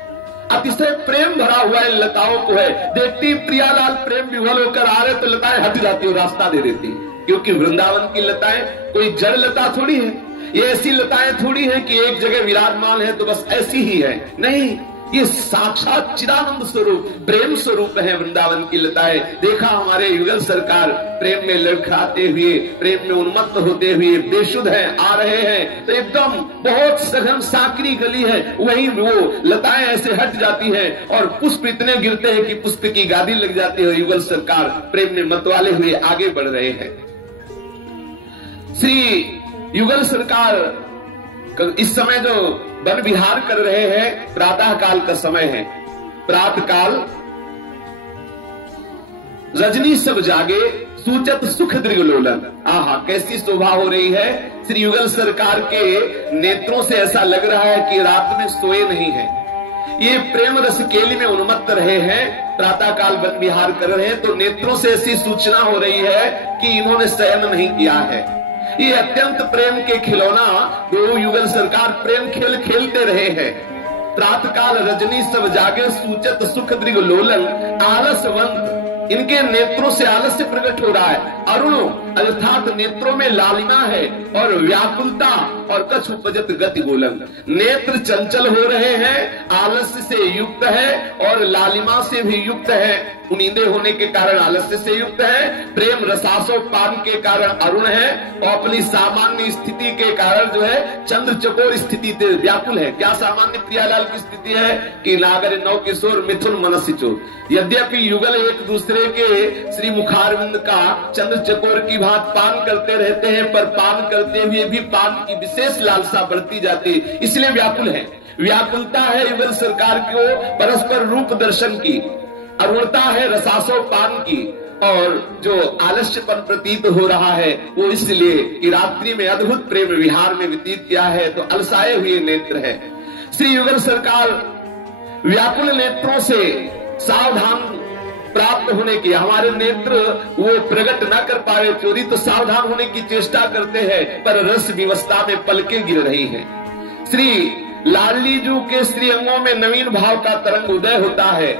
अतिशय प्रेम भरा हुआ इन लताओं को है। देखती प्रियालाल प्रेम विह्वल होकर आ रहे तो लताएं हट जाती और रास्ता दे देती, क्योंकि वृंदावन की लताएं कोई जड़ लता थोड़ी है, ये ऐसी लताएं थोड़ी है कि एक जगह विराजमान है तो बस ऐसी ही है, नहीं, ये साक्षात चिदानंद स्वरूप प्रेम स्वरूप है वृंदावन की लताएं। देखा हमारे युगल सरकार प्रेम में लड़खड़ाते हुए, प्रेम में उन्मत्त होते हुए बेशुद्ध हैं, आ रहे हैं तो एकदम बहुत सघन साकरी गली है, वहीं वो लताएं ऐसे हट जाती हैं और पुष्प इतने गिरते हैं कि पुष्प की गादी लग जाती है। युगल सरकार प्रेम में मतवाले हुए आगे बढ़ रहे हैं। श्री युगल सरकार इस समय जो वन विहार कर रहे हैं, प्रातः काल का समय है, प्रातः काल रजनी सब जागे सूचत सुख दृगलोलन। आहा, कैसी शोभा हो रही है। श्री युगल सरकार के नेत्रों से ऐसा लग रहा है कि रात में सोए नहीं है, ये प्रेम रस केली में उन्मत्त रहे हैं, प्रातः काल वन विहार कर रहे हैं, तो नेत्रों से ऐसी सूचना हो रही है कि इन्होंने शयन नहीं किया है। ये अत्यंत प्रेम के खिलौना दो युगल सरकार प्रेम खेल खेलते रहे हैं। प्रातः काल रजनी सब जागे सूचत सुख दृग लोलन आलसवंत, इनके नेत्रों से आलस्य प्रकट हो रहा है। अरुण अर्थात नेत्रों में लालिमा है और व्याकुलता और कछ उपजत गति गोलन, नेत्र चंचल हो रहे हैं, आलस्य से युक्त है और लालिमा से भी युक्त है। उनींदे होने के कारण आलस्य से युक्त है, प्रेम रसासो पान के कारण अरुण है और अपनी सामान्य स्थिति के कारण जो है चंद्र चकोर स्थिति से व्याकुल है। क्या सामान्य प्रियालाल की स्थिति है कि नागर नौ किशोर मिथुन मनस्य चोर। यद्यपि युगल एक दूसरे के श्री मुखारविंद का चंद्र चकोर की भांति पान करते रहते हैं, पर पान करते हुए भी पान की विशेष लालसा बढ़ती जाती, इसलिए व्याकुल है। व्याकुलता है युगल सरकार को परस्पर रूप दर्शन की, अरुणता है रसासो पान की, और जो आलस्यपन प्रतीत हो रहा है वो इसलिए कि रात्रि में अद्भुत प्रेम विहार में व्यतीत किया है तो अलसाए हुए नेत्र है। श्री युगल सरकार व्याकुल नेत्रों से सावधान प्राप्त होने की, हमारे नेत्र वो प्रकट न कर पाए चोरी तो सावधान होने की चेष्टा करते हैं, पर रस विवस्था में पलके गिर रही है। श्री लाडली जी के श्री अंगों में नवीन भाव का तरंग उदय होता है,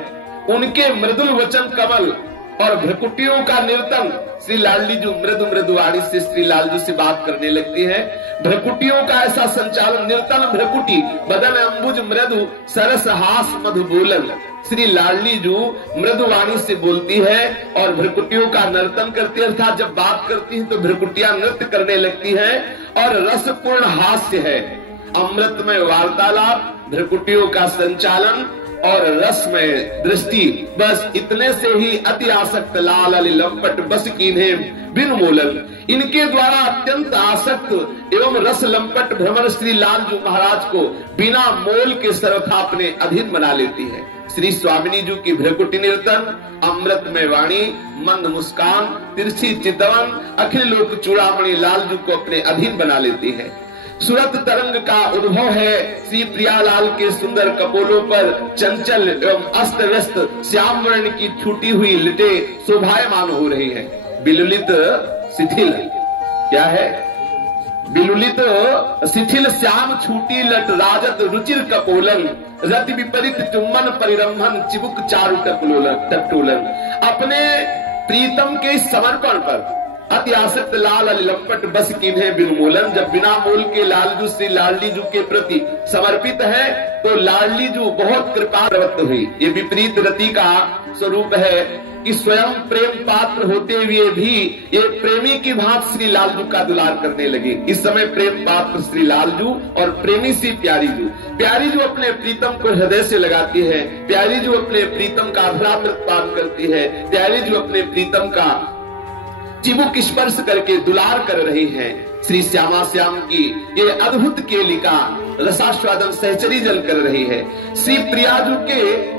उनके मृदुल वचन कमल और भ्रकुटियों का निर्तन। श्री लाडली जी मृदु मृदु वाणी से श्री लालजू से बात करने लगती है, भ्रकुटियों का ऐसा संचालन, निर्तन भ्रकुटी बदन अंबुज मृदु सरस हास मधु बोलन। श्री लाडली जी मृदु वाणी से बोलती है और भ्रकुटियों का नर्तन करती है, अर्थात जब बात करती है तो भ्रकुटियां नृत्य करने लगती है और रसपूर्ण हास्य है, अमृतमय वार्तालाप, भ्रकुटियों का संचालन और रस में दृष्टि, बस इतने से ही अति आसक्त लाल अली लंपट बस कीन्हे बिन मोलन। इनके द्वारा अत्यंत आसक्त एवं रस लंपट भ्रमर श्री लालजू महाराज को बिना मोल के सर्वथा अपने अधीन बना लेती है। श्री स्वामिनी जी की भ्रकुटी निर्तन, अमृतमय वाणी, मंद मुस्कान, तिरछी चितवन, अखिल लोक चूड़ामणि लालजू को अपने अधीन बना लेती है। सूरत तरंग का उद्भव है श्री प्रियालाल के सुंदर कपोलों पर, चंचल एवं अस्त व्यस्त श्याम वर्ण की छूटी हुई लिटे शोभायमान हो रही है। बिलुलित शिथिल, क्या है? बिलुलित शिथिल श्याम छूटी लट राजत रुचिर कपोलन, रति विपरीत चुम्बन परिरंभन चिबुक चारु टटोलन। अपने प्रीतम के समर्पण पर अति आसक्त लाल अली लंपट बस किन्हें बिन मोलन, जब बिना मोल के लालजू श्री लाडली जू के प्रति समर्पित है तो लाडली जो बहुत कृपा प्रवृत्त हुई। ये विपरीत रति का स्वरूप है कि स्वयं प्रेम पात्र होते हुए भी ये प्रेमी की भांति श्री लालजू का दुलार करने लगे। इस समय प्रेम पात्र श्री लालजू और प्रेमी सी प्यारी जू अपने प्रीतम को हृदय से लगाती है, प्यारी जू अपने प्रीतम का अभ्रामृत पान करती है, प्यारी जू अपने प्रीतम का चिबुक स्पर्श करके दुलार कर रही है। श्री श्यामा श्याम की ये अद्भुत केलिका रसास्वादन सहचरी जल कर रही है। श्री प्रियाजू के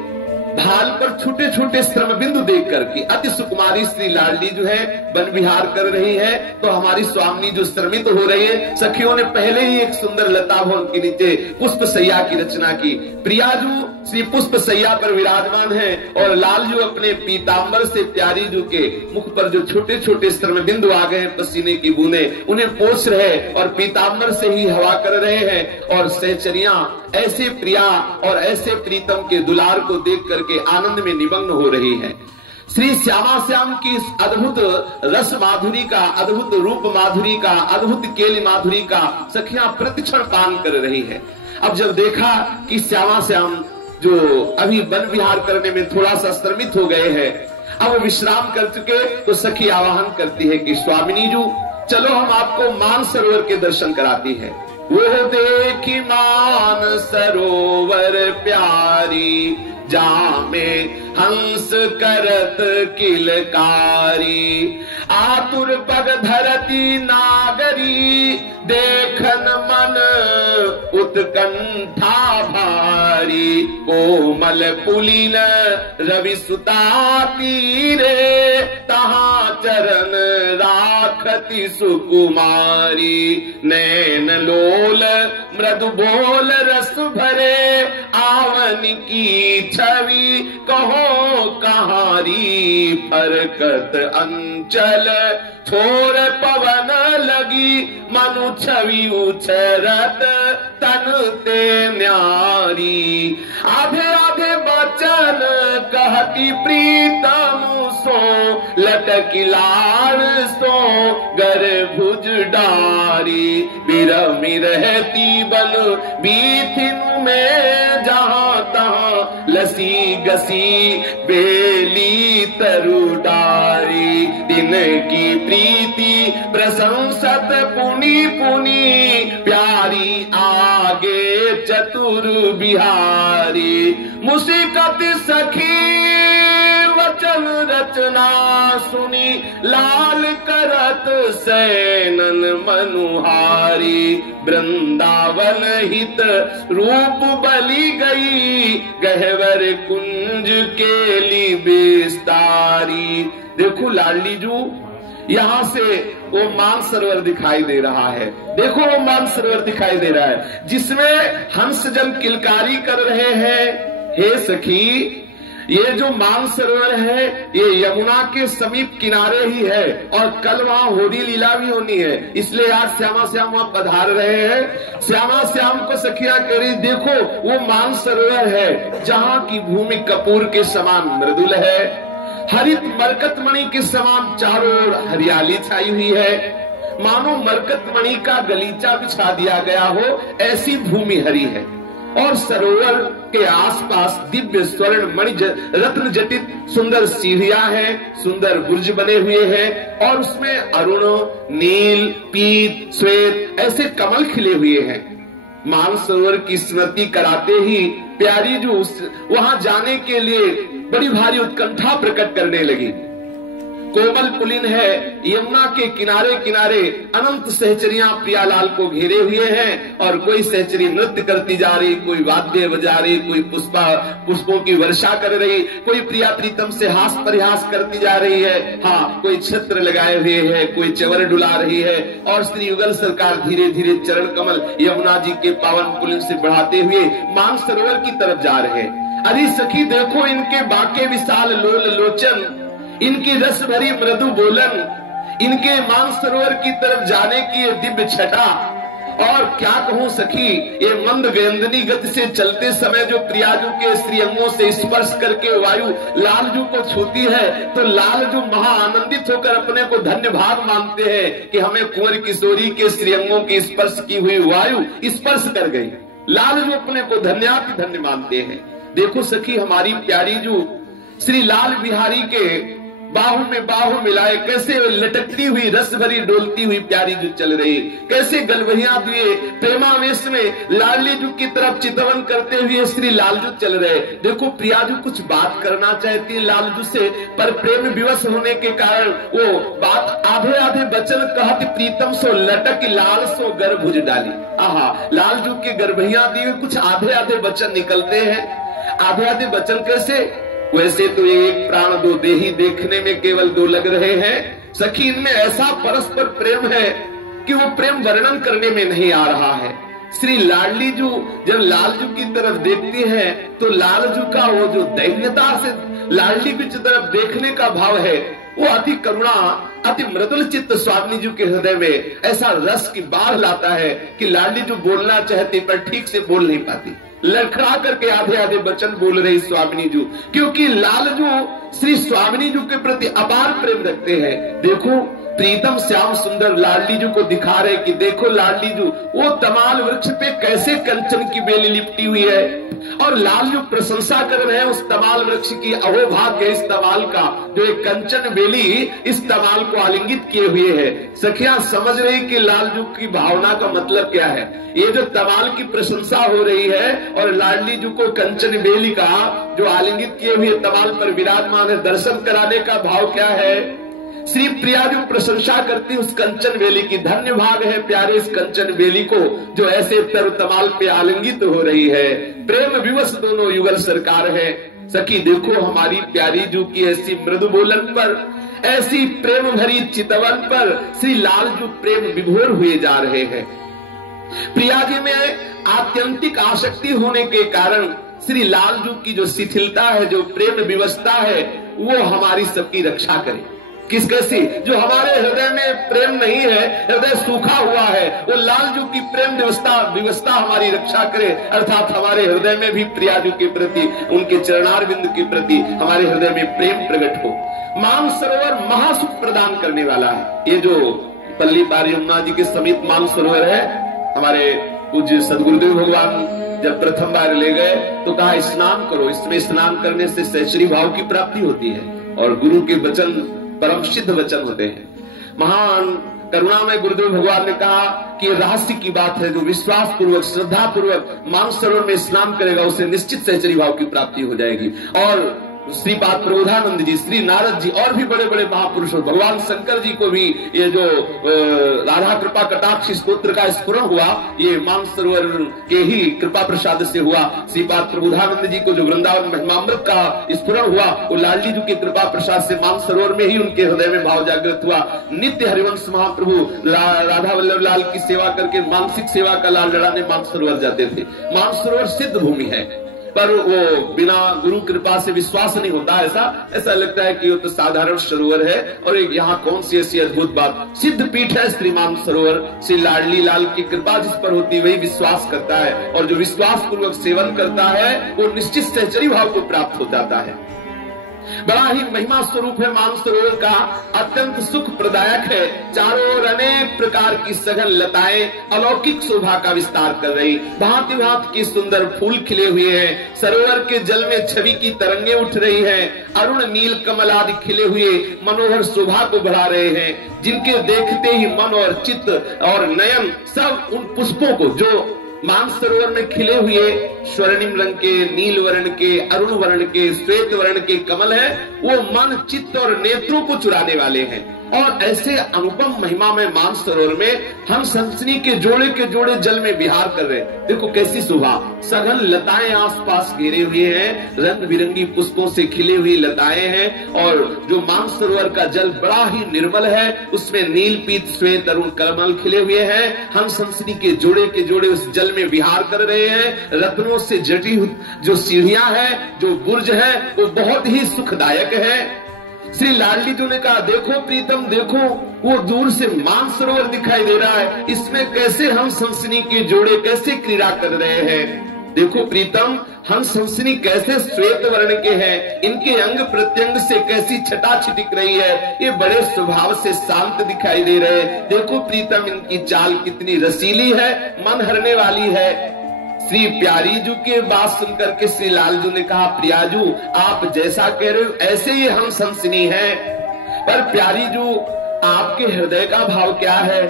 भाल पर छोटे छोटे श्रम बिंदु देख करके अति सुकुमारी श्री लाडली जो है वन विहार कर रही है, तो हमारी स्वामी जो श्रमित हो रही है। सखियों ने पहले ही एक सुंदर लता भवन के नीचे पुष्प सैया की रचना की। प्रियाजू श्री पुष्प सैया पर विराजमान है और लालजू अपने पीतांबर से प्यारीजू के मुख पर जो छोटे छोटे श्रम बिंदु आ गए हैं, पसीने की बूंदे, उन्हें पोंछ रहे और पीतांबर से ही हवा कर रहे हैं। और सहचरियां ऐसे प्रिया और ऐसे प्रीतम के दुलार को देख करके आनंद में निमग्न हो रही है। श्री श्यामा श्याम की इस अद्भुत रस माधुरी का, अद्भुत रूप माधुरी का, अद्भुत केली माधुरी का सखियां प्रतिक्षण पान कर रही है। अब जब देखा कि श्यामा श्याम जो अभी वन विहार करने में थोड़ा सा श्रमित हो गए हैं, अब वो विश्राम कर चुके, तो सखी आवाहन करती है कि स्वामिनी जू चलो हम आपको मान सरोवर के दर्शन कराती है। वो देखी मान सरोवर प्यारी, जामे हंस करत किलकारी, आतुर पग धरती नागरी, देखन मन उत्कंठा भारी, कोमल पुलिन रवि सुता तीरे, तहाँ चरण राखती सुकुमारी, नैन लोल मृदु बोल रस भरे, आवन की छवि कहो कहारी, फरकत अंचल छोर पवन लगी, मनु छवि उछरत तन ते न्यारी, आधे आधे बचन कहती प्रीतम सो, लटकी लाड़ सो गर भुज डारी, बिरमी रहती बन बीथिन में, जहां तहां लसी गसी बेली तरु डारी, दिन की प्रीति प्रशंसत पुनि पुनि, प्यारी आगे चतुर बिहारी, मुसीकत सखी वचन रचना सुनी, लाल करत सैनन मनुहारी, वृंदावन हित रूप बलि गई, गहवर कुंज केली विस्तारी। देखो लाडली जू, यहाँ से वो मान सरोवर दिखाई दे रहा है। देखो वो मान सरोवर दिखाई दे रहा है जिसमें हंस जन किलकारी कर रहे हैं। हे सखी, ये जो मान सरोवर है ये यमुना के समीप किनारे ही है और कल वहाँ होली लीला भी होनी है, इसलिए आज श्यामा श्याम वहाँ पधार रहे हैं। श्यामा श्याम को सखिया करी, देखो वो मान सरोवर है जहाँ की भूमि कपूर के समान मृदुल है, हरित मरकत मणि के समान चारों ओर हरियाली छाई हुई है, मानो मरकत मणि का गलीचा बिछा दिया गया हो, ऐसी भूमि हरी है। और सरोवर के आसपास दिव्य स्वर्ण मणि रत्न जटित सुंदर सीढ़ियां हैं, सुंदर बुर्ज बने हुए हैं और उसमें अरुण, नील, पीत, श्वेत ऐसे कमल खिले हुए हैं। मान सरोवर की स्मृति कराते ही प्यारी जो वहां जाने के लिए बड़ी भारी उत्कंठा प्रकट करने लगी। कोमल पुलिन है, यमुना के किनारे किनारे अनंत सहचरियां प्रियालाल को घेरे हुए हैं और कोई सहचरी नृत्य करती जा रही, कोई वाद्य बजा रही, कोई पुष्पों की वर्षा कर रही, कोई प्रिया प्रीतम से हास परिहास करती जा रही है। हाँ, कोई छत्र लगाए हुए है, कोई चवर डुला रही है और श्री युगल सरकार धीरे धीरे चरण कमल यमुना जी के पावन पुलिन से बढ़ाते हुए मान सरोवर की तरफ जा रहे हैं। अरे सखी देखो, इनके बाके विशाल लोल लोचन, इनकी रस भरी मृदु बोलन, इनके मान सरोवर की तरफ जाने की ये दिव्य छटा। और क्या कहूं सखी, ये मंद वेंदनी गति से चलते समय जो प्रियाजू के श्री अंगों से स्पर्श करके वायु लालजू को छूती है, तो लालजू महा आनंदित होकर अपने को धन्य भाग मानते हैं कि हमें कुंवर किशोरी के श्री अंगों की स्पर्श की हुई वायु स्पर्श कर गई। लालजू अपने को धन्याति धन्य मानते हैं। देखो सखी, हमारी प्यारी जो श्री लाल बिहारी के बाहु में बाहु मिलाए कैसे लटकती हुई रस भरी डोलती हुई प्यारी जो चल रही, कैसे गलबहिया दिए प्रेमावेश में लाडली जू की तरफ चितवन करते हुए श्री लालजू चल रहे। देखो प्रियाजू कुछ बात करना चाहती है लालजू से, पर प्रेम विवश होने के कारण वो बात आधे आधे वचन कहती, प्रीतम सो लटक लाल सो गर्भुज डाली। आहा, लालजू के गर्भहिया दिए कुछ आधे आधे वचन निकलते हैं। आधे आधे वचन कैसे? वैसे तो एक प्राण दो देही, देखने में केवल दो लग रहे हैं सखी, इनमें ऐसा परस्पर प्रेम है कि वो प्रेम वर्णन करने में नहीं आ रहा है। श्री लाडली जू जब लालजू की तरफ देखती है तो लालजू का वो जो दैन्यता से लाडली की तरफ देखने का भाव है, वो अति करुणा अति मृदुल चित्त स्वामी जी के हृदय में ऐसा रस की बाढ़ लाता है कि लाडली जो बोलना चाहती पर ठीक से बोल नहीं पाती, लड़खड़ा करके आधे आधे वचन बोल रही स्वामिनी जू, क्योंकि लालजू श्री स्वामिनी जू के प्रति अपार प्रेम रखते हैं। देखो प्रीतम श्याम सुंदर लाडली जू को दिखा रहे कि देखो लाडली जू वो तमाल वृक्ष पे कैसे कंचन की बेली लिपटी हुई है, और लालजू प्रशंसा कर रहे हैं उस तमाल वृक्ष की। अहो भाग्य इस तमाल का जो एक कंचन बेली इस तमाल को आलिंगित किए हुए है। सखियां समझ रही कि लालजू की भावना का मतलब क्या है। ये जो तमाल की प्रशंसा हो रही है और लाडली जू को कंचन बेली का जो आलिंगित किए हुए तमाल पर विराजमान है, दर्शन कराने का भाव क्या है। श्री प्रिया जो प्रशंसा करती उस कंचन बेली की, धन्य भाग है प्यारे इस कंचन बेली को जो ऐसे तर तमाल पे आलिंगित हो रही है। प्रेम विवश दोनों युगल सरकार है। सखी देखो हमारी प्यारी जू की ऐसी मृदु बोलन पर, ऐसी प्रेम भरी चितवन पर श्री लाल जो प्रेम विभोर हुए जा रहे हैं। प्रिया जी में आत्यंतिक आसक्ति होने के कारण श्री लालजू की जो शिथिलता है, जो प्रेम विवशता है, वो हमारी सबकी रक्षा करे। किस कैसी? जो हमारे हृदय में प्रेम नहीं है, हृदय सूखा हुआ है, वो लालजू की प्रेम विवशता हमारी रक्षा करे, अर्थात हमारे हृदय में भी प्रियाजू के प्रति, उनके चरणारविंद के प्रति हमारे हृदय में प्रेम प्रकट हो। मानसरोवर महासुख प्रदान करने वाला है। ये जो पल्ली पार यमुना जी के समीप मानसरोवर है, हमारे पूज्य सदगुरुदेव भगवान जब प्रथम बार ले गए तो कहा स्नान करो, इसमें स्नान करने से सहचरी भाव की प्राप्ति होती है और गुरु के वचन परम सिद्ध वचन होते हैं। महान करुणा में गुरुदेव भगवान ने कहा कि रहस्य की बात है, जो विश्वास पूर्वक श्रद्धा पूर्वक मानसरोवर में स्नान करेगा उसे निश्चित सहचरी भाव की प्राप्ति हो जाएगी। और श्रीपाद प्रबोधानंद जी, श्री नारद जी और भी बड़े बड़े महापुरुषों, भगवान शंकर जी को भी ये जो राधा कृपा कटाक्ष स्तोत्र का स्फुरण हुआ, ये मानसरोवर के ही कृपा प्रसाद से हुआ। श्रीपाद प्रबोधानंद जी को जो वृंदावन महिमामृत का स्फुरण हुआ, वो लाडली जी की कृपा प्रसाद से मानसरोवर में ही उनके हृदय में भाव जागृत हुआ। नित्य हरिवंश महाप्रभु राधा वल्लभ लाल की सेवा करके मानसिक सेवा का लाल लड़ाने मानसरोवर जाते थे। मानसरोवर सिद्ध भूमि है, पर वो बिना गुरु कृपा से विश्वास नहीं होता। ऐसा लगता है कि वो तो साधारण सरोवर है, और एक यहाँ कौन सी ऐसी अद्भुत बात, सिद्ध पीठ है श्री मानसरोवर। श्री लाडली लाल की कृपा जिस पर होती वही विश्वास करता है, और जो विश्वास पूर्वक सेवन करता है वो निश्चित सहचरी भाव को प्राप्त हो जाता है। बड़ा ही महिमा स्वरूप है मानसरोवर का, अत्यंत सुख प्रदायक है। चारों ओर अनेक प्रकार की सघन लताएं अलौकिक शोभा का विस्तार कर रही, भांति भांति के सुंदर फूल खिले हुए हैं। सरोवर के जल में छवि की तरंगे उठ रही हैं, अरुण नील कमल आदि खिले हुए मनोहर शोभा को बढ़ा रहे हैं, जिनके देखते ही मन और चित्त और नयन सब उन पुष्पों को, जो मानसरोवर में खिले हुए स्वर्णिम रंग के, नील वर्ण के, अरुण वर्ण के, श्वेत वर्ण के कमल है, वो मन चित्त और नेत्रों को चुराने वाले हैं। और ऐसे अनुपम महिमा में मानसरोवर में हम हंसनी के जोड़े जल में विहार कर रहे हैं। देखो कैसी शोभा, सघन लताएं आसपास घेरे हुए हैं, रंग बिरंगी पुष्पों से खिले हुई लताएं हैं, और जो मानसरोवर का जल बड़ा ही निर्मल है, उसमें नील पीत श्वेत अरुण कमल खिले हुए हैं। हम हंसनी के जोड़े उस जल में विहार कर रहे हैं। रत्नों से जटी जो सीढ़ियां हैं, जो बुर्ज है, वो बहुत ही सुखदायक है। श्री लाडली जी ने कहा देखो प्रीतम देखो, वो दूर से मानसरोवर दिखाई दे रहा है, इसमें कैसे हंस हंसनी के जोड़े कैसे क्रीड़ा कर रहे हैं। देखो प्रीतम, हंस हंसनी कैसे श्वेत वर्ण के हैं, इनके अंग प्रत्यंग से कैसी छटा छिटक रही है, ये बड़े स्वभाव से शांत दिखाई दे रहे हैं। देखो प्रीतम, इनकी चाल कितनी रसीली है, मन हरने वाली है। श्री प्यारीजू की बात सुनकर के श्री लालजू ने कहा, प्रियाजू आप जैसा कह रहे हो ऐसे ही हंस हंसनी है, पर प्यारीजू आपके हृदय का भाव क्या है?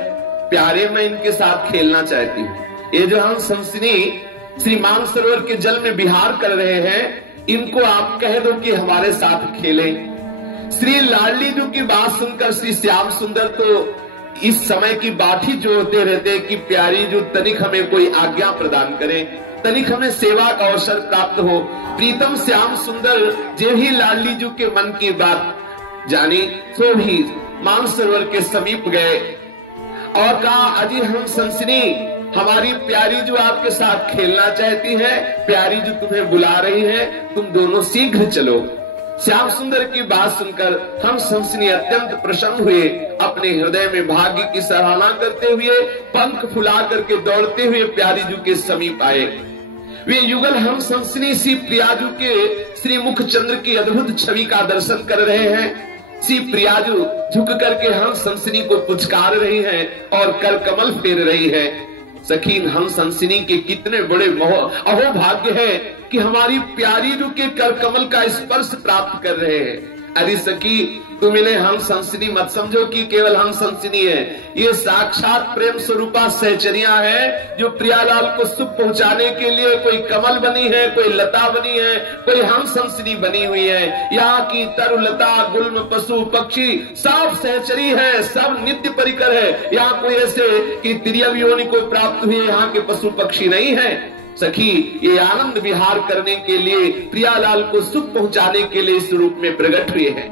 प्यारे मैं इनके साथ खेलना चाहती हूँ। ये जो हंस हंसनी श्री मानसरोवर के जल में विहार कर रहे हैं, इनको आप कह दो कि हमारे साथ खेलें। श्री लाडलीजू की बात सुनकर श्री श्याम सुंदर तो इस समय की बात ही जोड़ते रहते कि प्यारीजू तनिक हमें कोई आज्ञा प्रदान करें, तनिक हमें सेवा का अवसर प्राप्त हो। प्रीतम श्याम सुंदर जे ही लाडलीजू के मन की बात जानी तो भी मानसरोवर के समीप गए और कहा, अजी हम सनसनी, हमारी प्यारीजू आपके साथ खेलना चाहती है, प्यारीजू तुम्हें बुला रही है, तुम दोनों शीघ्र चलो। श्याम सुंदर की बात सुनकर हम सनसनी अत्यंत प्रसन्न हुए, अपने हृदय में भाग्य की सराहना करते हुए पंख फुला करके दौड़ते हुए प्यारीजू के समीप आए। वे युगल हम सनसनी श्री प्रियाजू के श्री मुख चंद्र की अद्भुत छवि का दर्शन कर रहे हैं। श्री प्रियाजू झुक करके हम सनसनी को पुचकार रही हैं और कर कमल फेर रही है। सखीन हम सनसनी के कितने बड़े अहोभाग्य है कि हमारी प्यारीजू के कर कमल का स्पर्श प्राप्त कर रहे हैं। अरे सखी, तुम इन्हें हम सनसनी मत समझो कि केवल हम सनसनी है, ये साक्षात प्रेम स्वरूपा सहचरिया है, जो प्रियालाल को सुख पहुंचाने के लिए कोई कमल बनी है, कोई लता बनी है, कोई हम सनसनी बनी हुई है। यहाँ की तरुलता गुल्म पशु पक्षी सब सहचरी है, सब नित्य परिकर है। यहाँ कोई ऐसे कि तिर्यक योनि को प्राप्त हुए यहाँ के पशु पक्षी नहीं है। सखी, ये आनंद विहार करने के लिए, प्रियालाल को सुख पहुंचाने के लिए इस रूप में प्रकट हुए हैं।